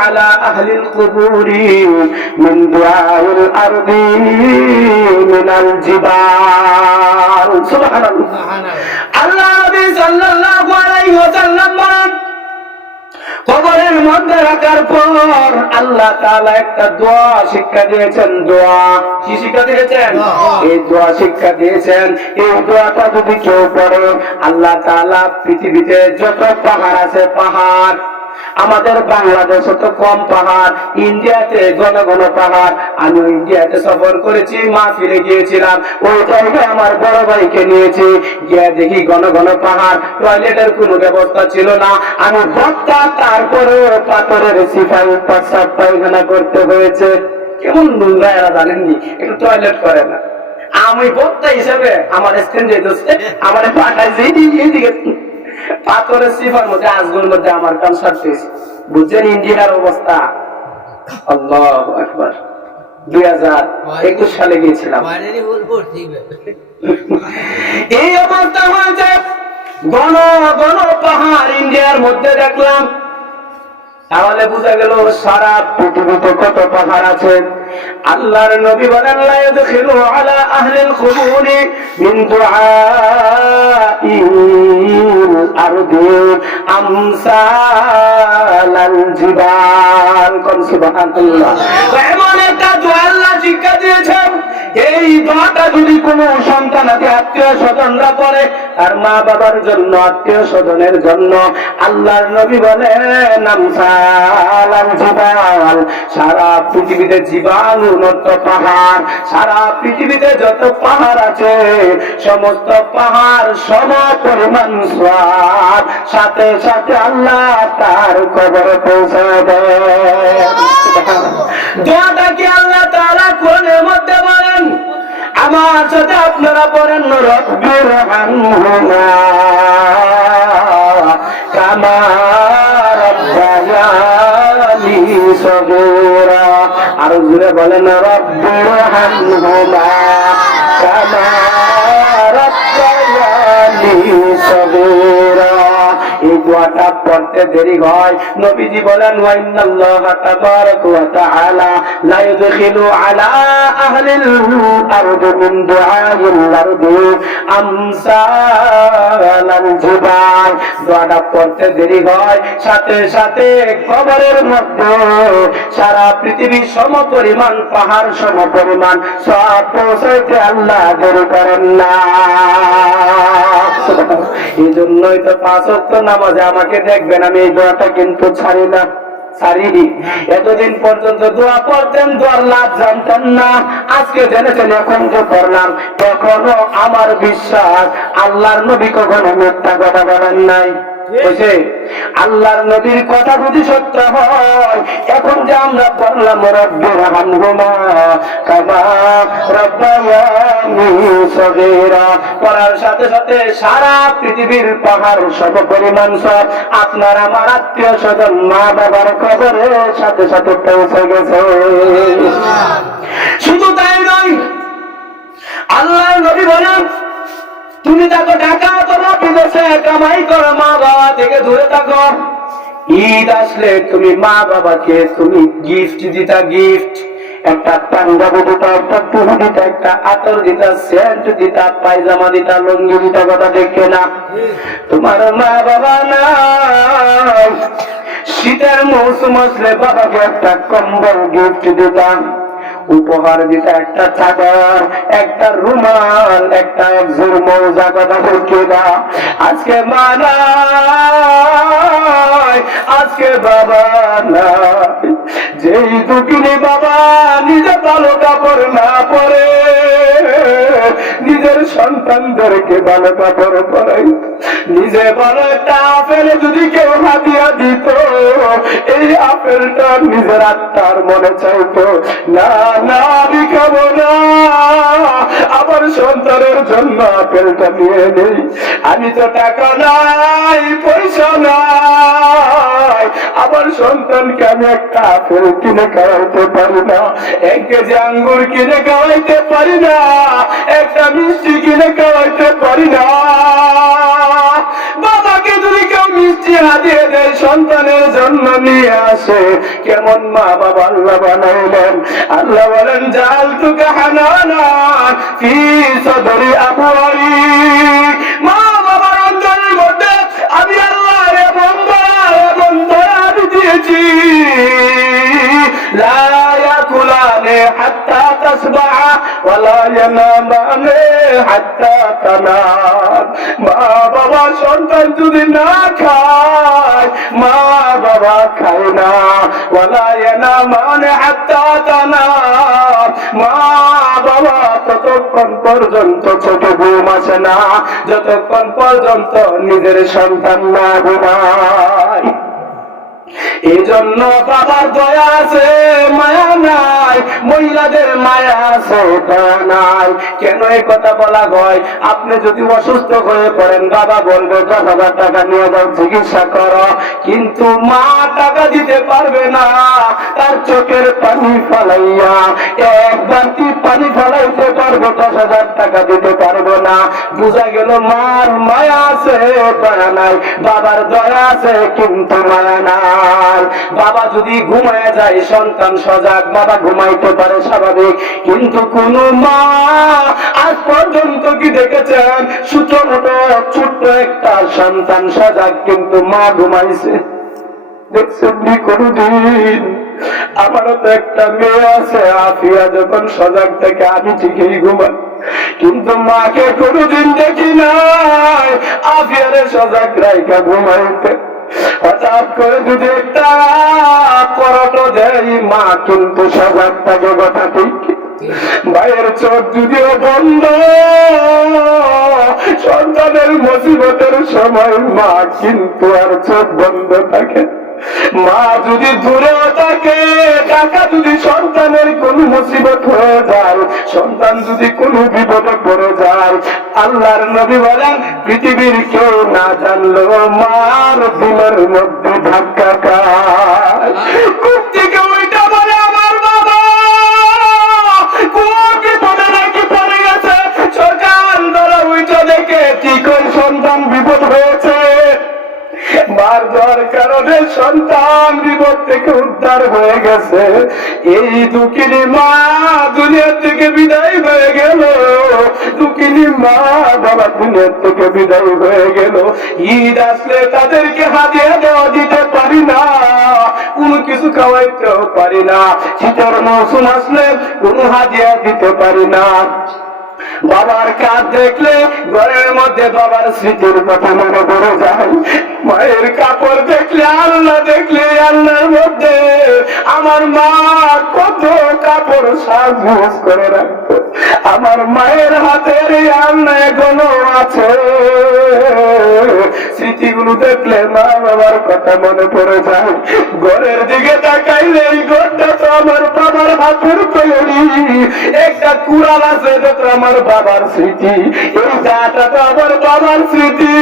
على أهل القبور من دعاء الأرض من الجبال. سبحان الله. الله نبي صلى الله عليه وسلم কবরের মধ্যে রাখার পর আল্লাহ তাআলা একটা দোয়া শিক্ষা দিয়েছেন। দোয়া কি শিক্ষা দিয়েছেন? এই দোয়া শিক্ষা দিয়েছেন, এই দোয়াটা যদি কেউ পড়ে, আল্লাহ তাআলা পৃথিবীতে যত পাহাড় আছে, পাহাড়, আমাদের বাংলাদেশে তো কম পাহাড়, ইন্ডিয়াতে ঘন ঘন পাহাড়। আমি ইন্ডিয়াতে সফর করেছি, মাহফিলে গিয়েছিলাম, ওই জায়গায় আমার বড় ভাইকে নিয়েছি, গিয়ে দেখি ঘন ঘন পাহাড়, টয়লেটের কোনো ব্যবস্থা ছিল না। আমি বক্তা, তারপরে পাথরের সিফাই প্রস্রাব পায়খানা করতে হয়েছে। কেমন নোংরা এরা জানেননি, একটু টয়লেট করে না। আমি বক্তা হিসেবে আমার স্ট্যান্ড যেতে আমার পাঠাইছি এইদিকে পাথরের সিফার মধ্যে, আজগুর মধ্যে আমার কান সারতেছে। বুঝছেন ইন্ডিয়ার অবস্থা? আল্লাহু আকবার। 2021 সালে গিয়েছিলাম, এই অবস্থা হয়েছে। ঘন ঘন পাহাড় ইন্ডিয়ার মধ্যে দেখলাম। তাহলে বোঝা গেল সারা পৃথিবীতে কত পাহাড় আছে। আল্লাহর নবী বলেন, লা ইয়াদখিলু আলা আহলিল কুবুরি মিন দুআইল আরদি আমসালাল জিবাল। কোন সুবহানাল্লাহ। এমন একটা দোয়া আল্লাহ শিক্ষা দিয়েছেন, এই দোয়াটা যদি কোনো সন্তান আছে, আত্মীয় স্বজনরা পড়ে, তার মা বাবার জন্য, আত্মীয় স্বজনের জন্য, আল্লাহর নবী বলেন আমসালাল জিবাল, সারা পৃথিবীতে জীবাণুমুক্ত পাহাড়, সারা পৃথিবীতে যত পাহাড় আছে, সমস্ত পাহাড় সম পরিমাণ সওয়াব সাথে সাথে আল্লাহ তার কবরে পৌঁছে দেয়। দোয়াটা কি আল্লাহ তাআলা কোরআনের মধ্যে বলেন, আমার সাথে আপনারা পড়েন, রব্বির হামহুমা কামা রাব্বায়ানি সগীরা। আর জোরে বলেন, রব্বির হামহুমা কামা রাব্বায়ানি সগীরা। এই দোয়াটা পড়তে দেরি হয়। নবীজি বলেন ওয়া ইন্নাল্লাহা তাবারাকা ওয়া তাআলা লা ইউদখিলু আলা আহলিল আরদি মিন দুআইল আরদি আমসালাল জিবাল। দোয়াটা পড়তে দেরি হয়, সাথে সাথে কবরের মধ্যে সারা পৃথিবীর সমপরিমাণ পাহাড় সমপরিমাণ সওয়াব পৌঁছাইতে আল্লাহ দেরি করেন না। এই জন্যই তো 5 ওয়াক্ত নামাজে আমাকে দেখবেন আমি এই দোয়াটা কিন্তু ছাড়ি না, ছাড়িনি। এতদিন পর্যন্ত দোয়া পড়তেন, দোয়ার লাভ জানতেন না, আজকে জেনেছেন, এখন যে করলাম। এখনো আমার বিশ্বাস আল্লাহর নবী কখনো মিথ্যা কথা বলেন নাই। আল্লাহর নবীর কথা যদি সত্য হয়, এখন যে আমরা পড়লাম রব্বির হামহুমা কামা রাব্বায়ানি সগীরা, পড়ার সাথে সাথে সারা পৃথিবীর পাহাড় সমপরিমাণ সব আপনার আমার আত্মীয় স্বজন মা বাবার কবরের সাথে সাথে পৌঁছে গেছে। শুধু তাই নয়, আল্লাহর নবী বলেন তুমি থাকো ঢাকা, তোমার বিদেশে কামাই করো, মা বাবা থেকে দূরে থাকো। ঈদ আসলে তুমি মা বাবাকে তুমি গিফট দিতা, গিফট একটা পাঞ্জাবি দিতা, একটা টুপি দিতা, একটা আতর দিতা, সেন্ট দিতা, পায়জামা দিতা, লুঙ্গি দিতা, কথা দেখে না। তোমার মা বাবা না, শীতের মৌসুম আসলে বাবাকে একটা কম্বল গিফট দিতা, উপহার দিতে একটা চাদর, একটা রুমাল, একটা একজোর মৌজা, কথা বলছে না। আজকে মা নাই, আজকে বাবা নাই, যেই দুঃখিনী বাবা নিজে ভালো কাপড় না পরে নিজের সন্তানদেরকে ভালো কাপড় পরাই, নিজে ভালো একটা আপেল যদি কেউ হাতিয়া দিত, এই আপেলটা নিজের আত্মার মনে চাইতো না, না আমি খাবো না, আমার সন্তানের জন্য আপেলটা নিয়ে নেই। আমি তো টাকা নাই, পয়সা নাই, আমার সন্তানকে আমি একটা আপেল কিনে খাওয়াইতে পারি না, 1 কেজি আঙ্গুর কিনে খাওয়াইতে পারি না, একটা মিষ্টি কিনে খাওয়াইতে পারি না। বাবাকে যদি কেউ মিষ্টি হাতিয়ে দেয়, সন্তানের জন্য নিয়ে আসে, কেমন মা বাবা আল্লাহ বানাইলেন। আল্লাহ বলেন জাআলতুকা হানানান ফি সাদরি আবওয়ারি, মা বাবার অন্তরের মধ্যে আমি আল্লাহ এবং দয়া দিয়েছি। লা ইয়াকুলানি হাত্তা তাসবাআ ওয়া লা ইয়ানামানি হাত্তা তানাম। মা বাবা সন্তান যদি না খায়, মা বাবা খায় না। ওয়া লা ইয়ানামানি হাত্তা তানাম, মা বাবা ততক্ষণ পর্যন্ত ছোট ঘুম আসে না যতক্ষণ পর্যন্ত নিজের সন্তান না ঘুমায়। এই জন্য বাবার দয়া আছে, মায়া নাই, মহিলাদের মায়া আছে, দয়া নাই। কেন এই কথা বলা হয়? আপনি যদি অসুস্থ হয়ে পড়েন, বাবা বলবে 10,000 টাকা নিয়ে যাও, চিকিৎসা করো, কিন্তু মা টাকা দিতে পারবে না। তার চোখের পানি ফলাইয়া 1 বালতি পানি ফলাইতে পারবো, 10,000 টাকা দিতে পারবো না। বুঝা গেল মার মায়া আছে, দয়া নাই। বাবার দয়া আছে কিন্তু মায়া নাই। বাবা যদি ঘুমায় যায়, সন্তান সজাগ, বাবা ঘুমাইতে পারে স্বাভাবিক, কিন্তু কোন মা আজ পর্যন্ত কি দেখেছেন ছোট ছোট্ট একটা সন্তান সজাগ কিন্তু মা ঘুমাইছে? দেখছেন নি কোনদিন? আমারও তো একটা মেয়ে আছে, আফিয়া, যখন সজাগ থেকে আমি ঠিকই ঘুমাই, কিন্তু মাকে কোনদিন দেখি নাই আফিয়ারে সজাগ রাইখা ঘুমাইতে। হঠাৎ করে যদি একটা করটো দেয়, মা কিন্তু সজাগ থাকে, কথা ঠিক। ভাইয়ের চোখ যদিও বন্ধ, সন্তানের মুসিবতের সময় মা কিন্তু আর চোখ বন্ধ থাকে। মা যদি দূরেও থাকে, টাকা যদি সন্তানের কোন মুসিবত হয়ে যায়, সন্তান যদি কোন বিপদে পড়ে যায়, আল্লাহর নবী বলেন পৃথিবীর কেউ না জানলো মার দিলের মধ্যে ধাক্কা খায়। কোন থেকে ওইটা বলে আমার বাবা কোন বিপদে নাকি পড়ে গেছে, সরকার দ্বারা ওইটা দেখে ঠিক ওই সন্তান বিপদ হয়েছে। সন্তান বিপদ থেকে উদ্ধার হয়ে গেছে, এই দুঃখিনী মা দুনিয়া থেকে বিদায় হয়ে গেল, দুঃখিনী মা বাবা দুনিয়া থেকে বিদায় হয়ে গেল। ঈদ আসলে তাদেরকে হাদিয়া দেওয়া দিতে পারি না, কোনো কিছু খাওয়াইতেও পারি না, শীতের মৌসুম আসলে কোনো হাদিয়া দিতে পারি না। বাবার কাজ দেখলে ঘরের মধ্যে বাবার স্মৃতির কথা মনে পড়ে যায়, মায়ের কাপড় দেখলে আল্লাহ দেখলে আল্লাহর মধ্যে আমার মা কত কাপড় সাজ করে রাখতো, আমার মায়ের হাতের আল্লাহ এখনো আছে। স্মৃতিগুলো দেখলে মা বাবার কথা মনে পড়ে যায়। ঘরের দিকে তাকাইলে এই ঘরটা তো আমার বাবার হাতের তৈরি, একটা কুড়াল আছে তো আমার বাবার স্মৃতি, এই গাটা তো আমার বাবার স্মৃতি।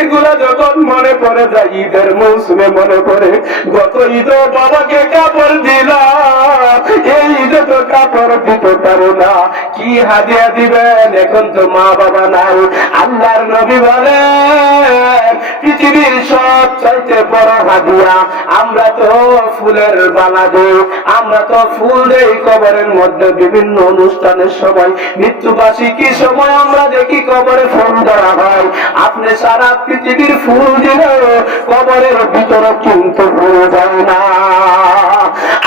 এগুলা যখন মনে পড়ে যায় ঈদের মৌসুমে মনে পড়ে, গত ঈদও বাবাকে কাপড় দিলাম, এই ঈদে তো কাপড় দিতে পারে না, কি হাদিয়া দিবেন? এখন তো মা বাবা নাই। আল্লাহর নবী বলেন পৃথিবীর সব চাইতে বড় হাদিয়া, আমরা তো ফুলের মালা দেই, আমরা তো ফুল দেই কবরের মধ্যে, বিভিন্ন অনুষ্ঠানের সময়, মৃত্যুবার্ষিকীর সময় আমরা দেখি কবরে ফুল দেওয়া হয়। আপনি সারা পৃথিবীর ফুল দিলেও কবরের ভিতরে কিন্তু ফুল যায় না।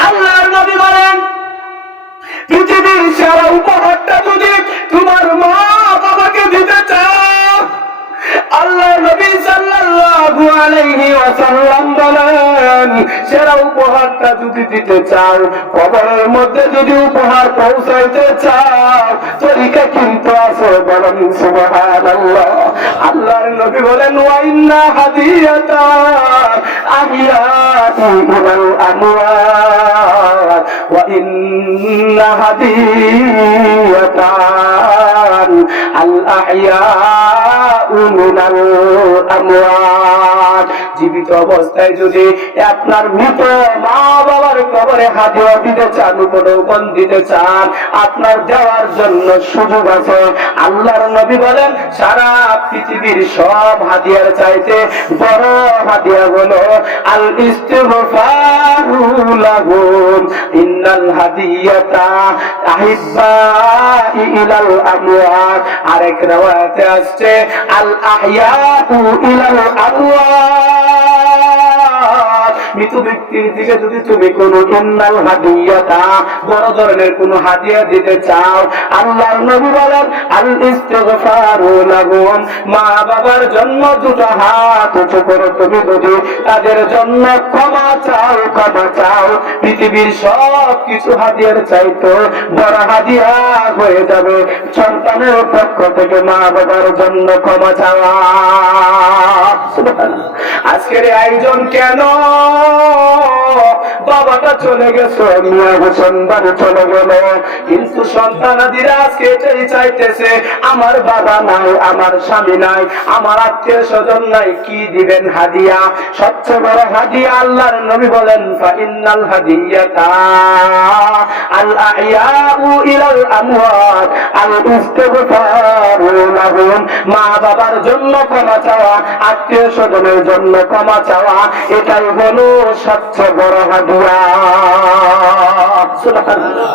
আল্লাহর নবী বলেন পৃথিবীর সারা উপহারটা যদি তোমার মা বাবাকে দিতে চাও, আল্লাহ নবী সাল্লাল্লাহু আলাইহি ওয়াসাল্লাম বলেন সেরা উপহারটা যদি দিতে চাও, কবরের মধ্যে যদি উপহার পৌঁছাইতে চাও, তরিকা কিন্তু আছে, বলেন সুবহানাল্লাহ। আল্লাহর নবী বলেন ওয়া ইন্না হাদিয়াতান আহিয়াতু ইলাল আমওয়াত ওয়া ইন্না হাদিয়াতান আল আহিয়া মিনাল আমওয়াত। জীবিত অবস্থায় যদি আপনার মৃত মা বাবার কবরে হাদিয়া দিতে চান, উপঢৌকন দিতে চান, আপনার দেওয়ার জন্য সুযোগ আছে। আল্লাহর নবী বলেন সারা পৃথিবীর সব হাদিয়ার চাইতে বড় হাদিয়া হলো আল ইস্তিগফারু লাহুম ইন্নাল হাদিয়াতা আহিব্বাই ইলাল আমওয়াত। আরেক riwayate আসছে আল আহিয়াউ ইলাল আমওয়াত। মৃত ব্যক্তির দিকে যদি তুমি কোনো ইন্নাল হাদিয়াতা বড় ধরনের কোনো হাদিয়া দিতে চাও, আল্লাহর নবী বলেন আল ইস্তিগফারু লাহুম, মা বাবার জন্য দুটো হাত উঁচু করে তুমি যদি তাদের জন্য ক্ষমা চাও, ক্ষমা চাও, পৃথিবীর সব কিছু হাদিয়ার চাইতো বড় হাদিয়া হয়ে যাবে সন্তানের পক্ষ থেকে মা বাবার জন্য ক্ষমা চাওয়া। আজকের আয়োজন কেন? বাবাটা চলে গেছে, মিয়া হোসেন বাড়ি চলে গেল, কিন্তু সন্তানাদিরা আজকে এটাই চাইতেছে আমার বাবা নাই, আমার স্বামী নাই, আমার আত্মীয় স্বজন নাই, কি দিবেন হাদিয়া? সবচেয়ে বড় হাদিয়া আল্লাহর নবী বলেন ফাইন্নাল হাদিয়াতা আল আহিয়াউ ইলাল আমওয়াত আল ইস্তিগফারু লাহুম, মা বাবার জন্য ক্ষমা চাওয়া, আত্মীয় স্বজনের জন্য ক্ষমা চাওয়া, এটাই হলো সবচেয়ে বড় হাদিয়া। সুবহানাল্লাহ।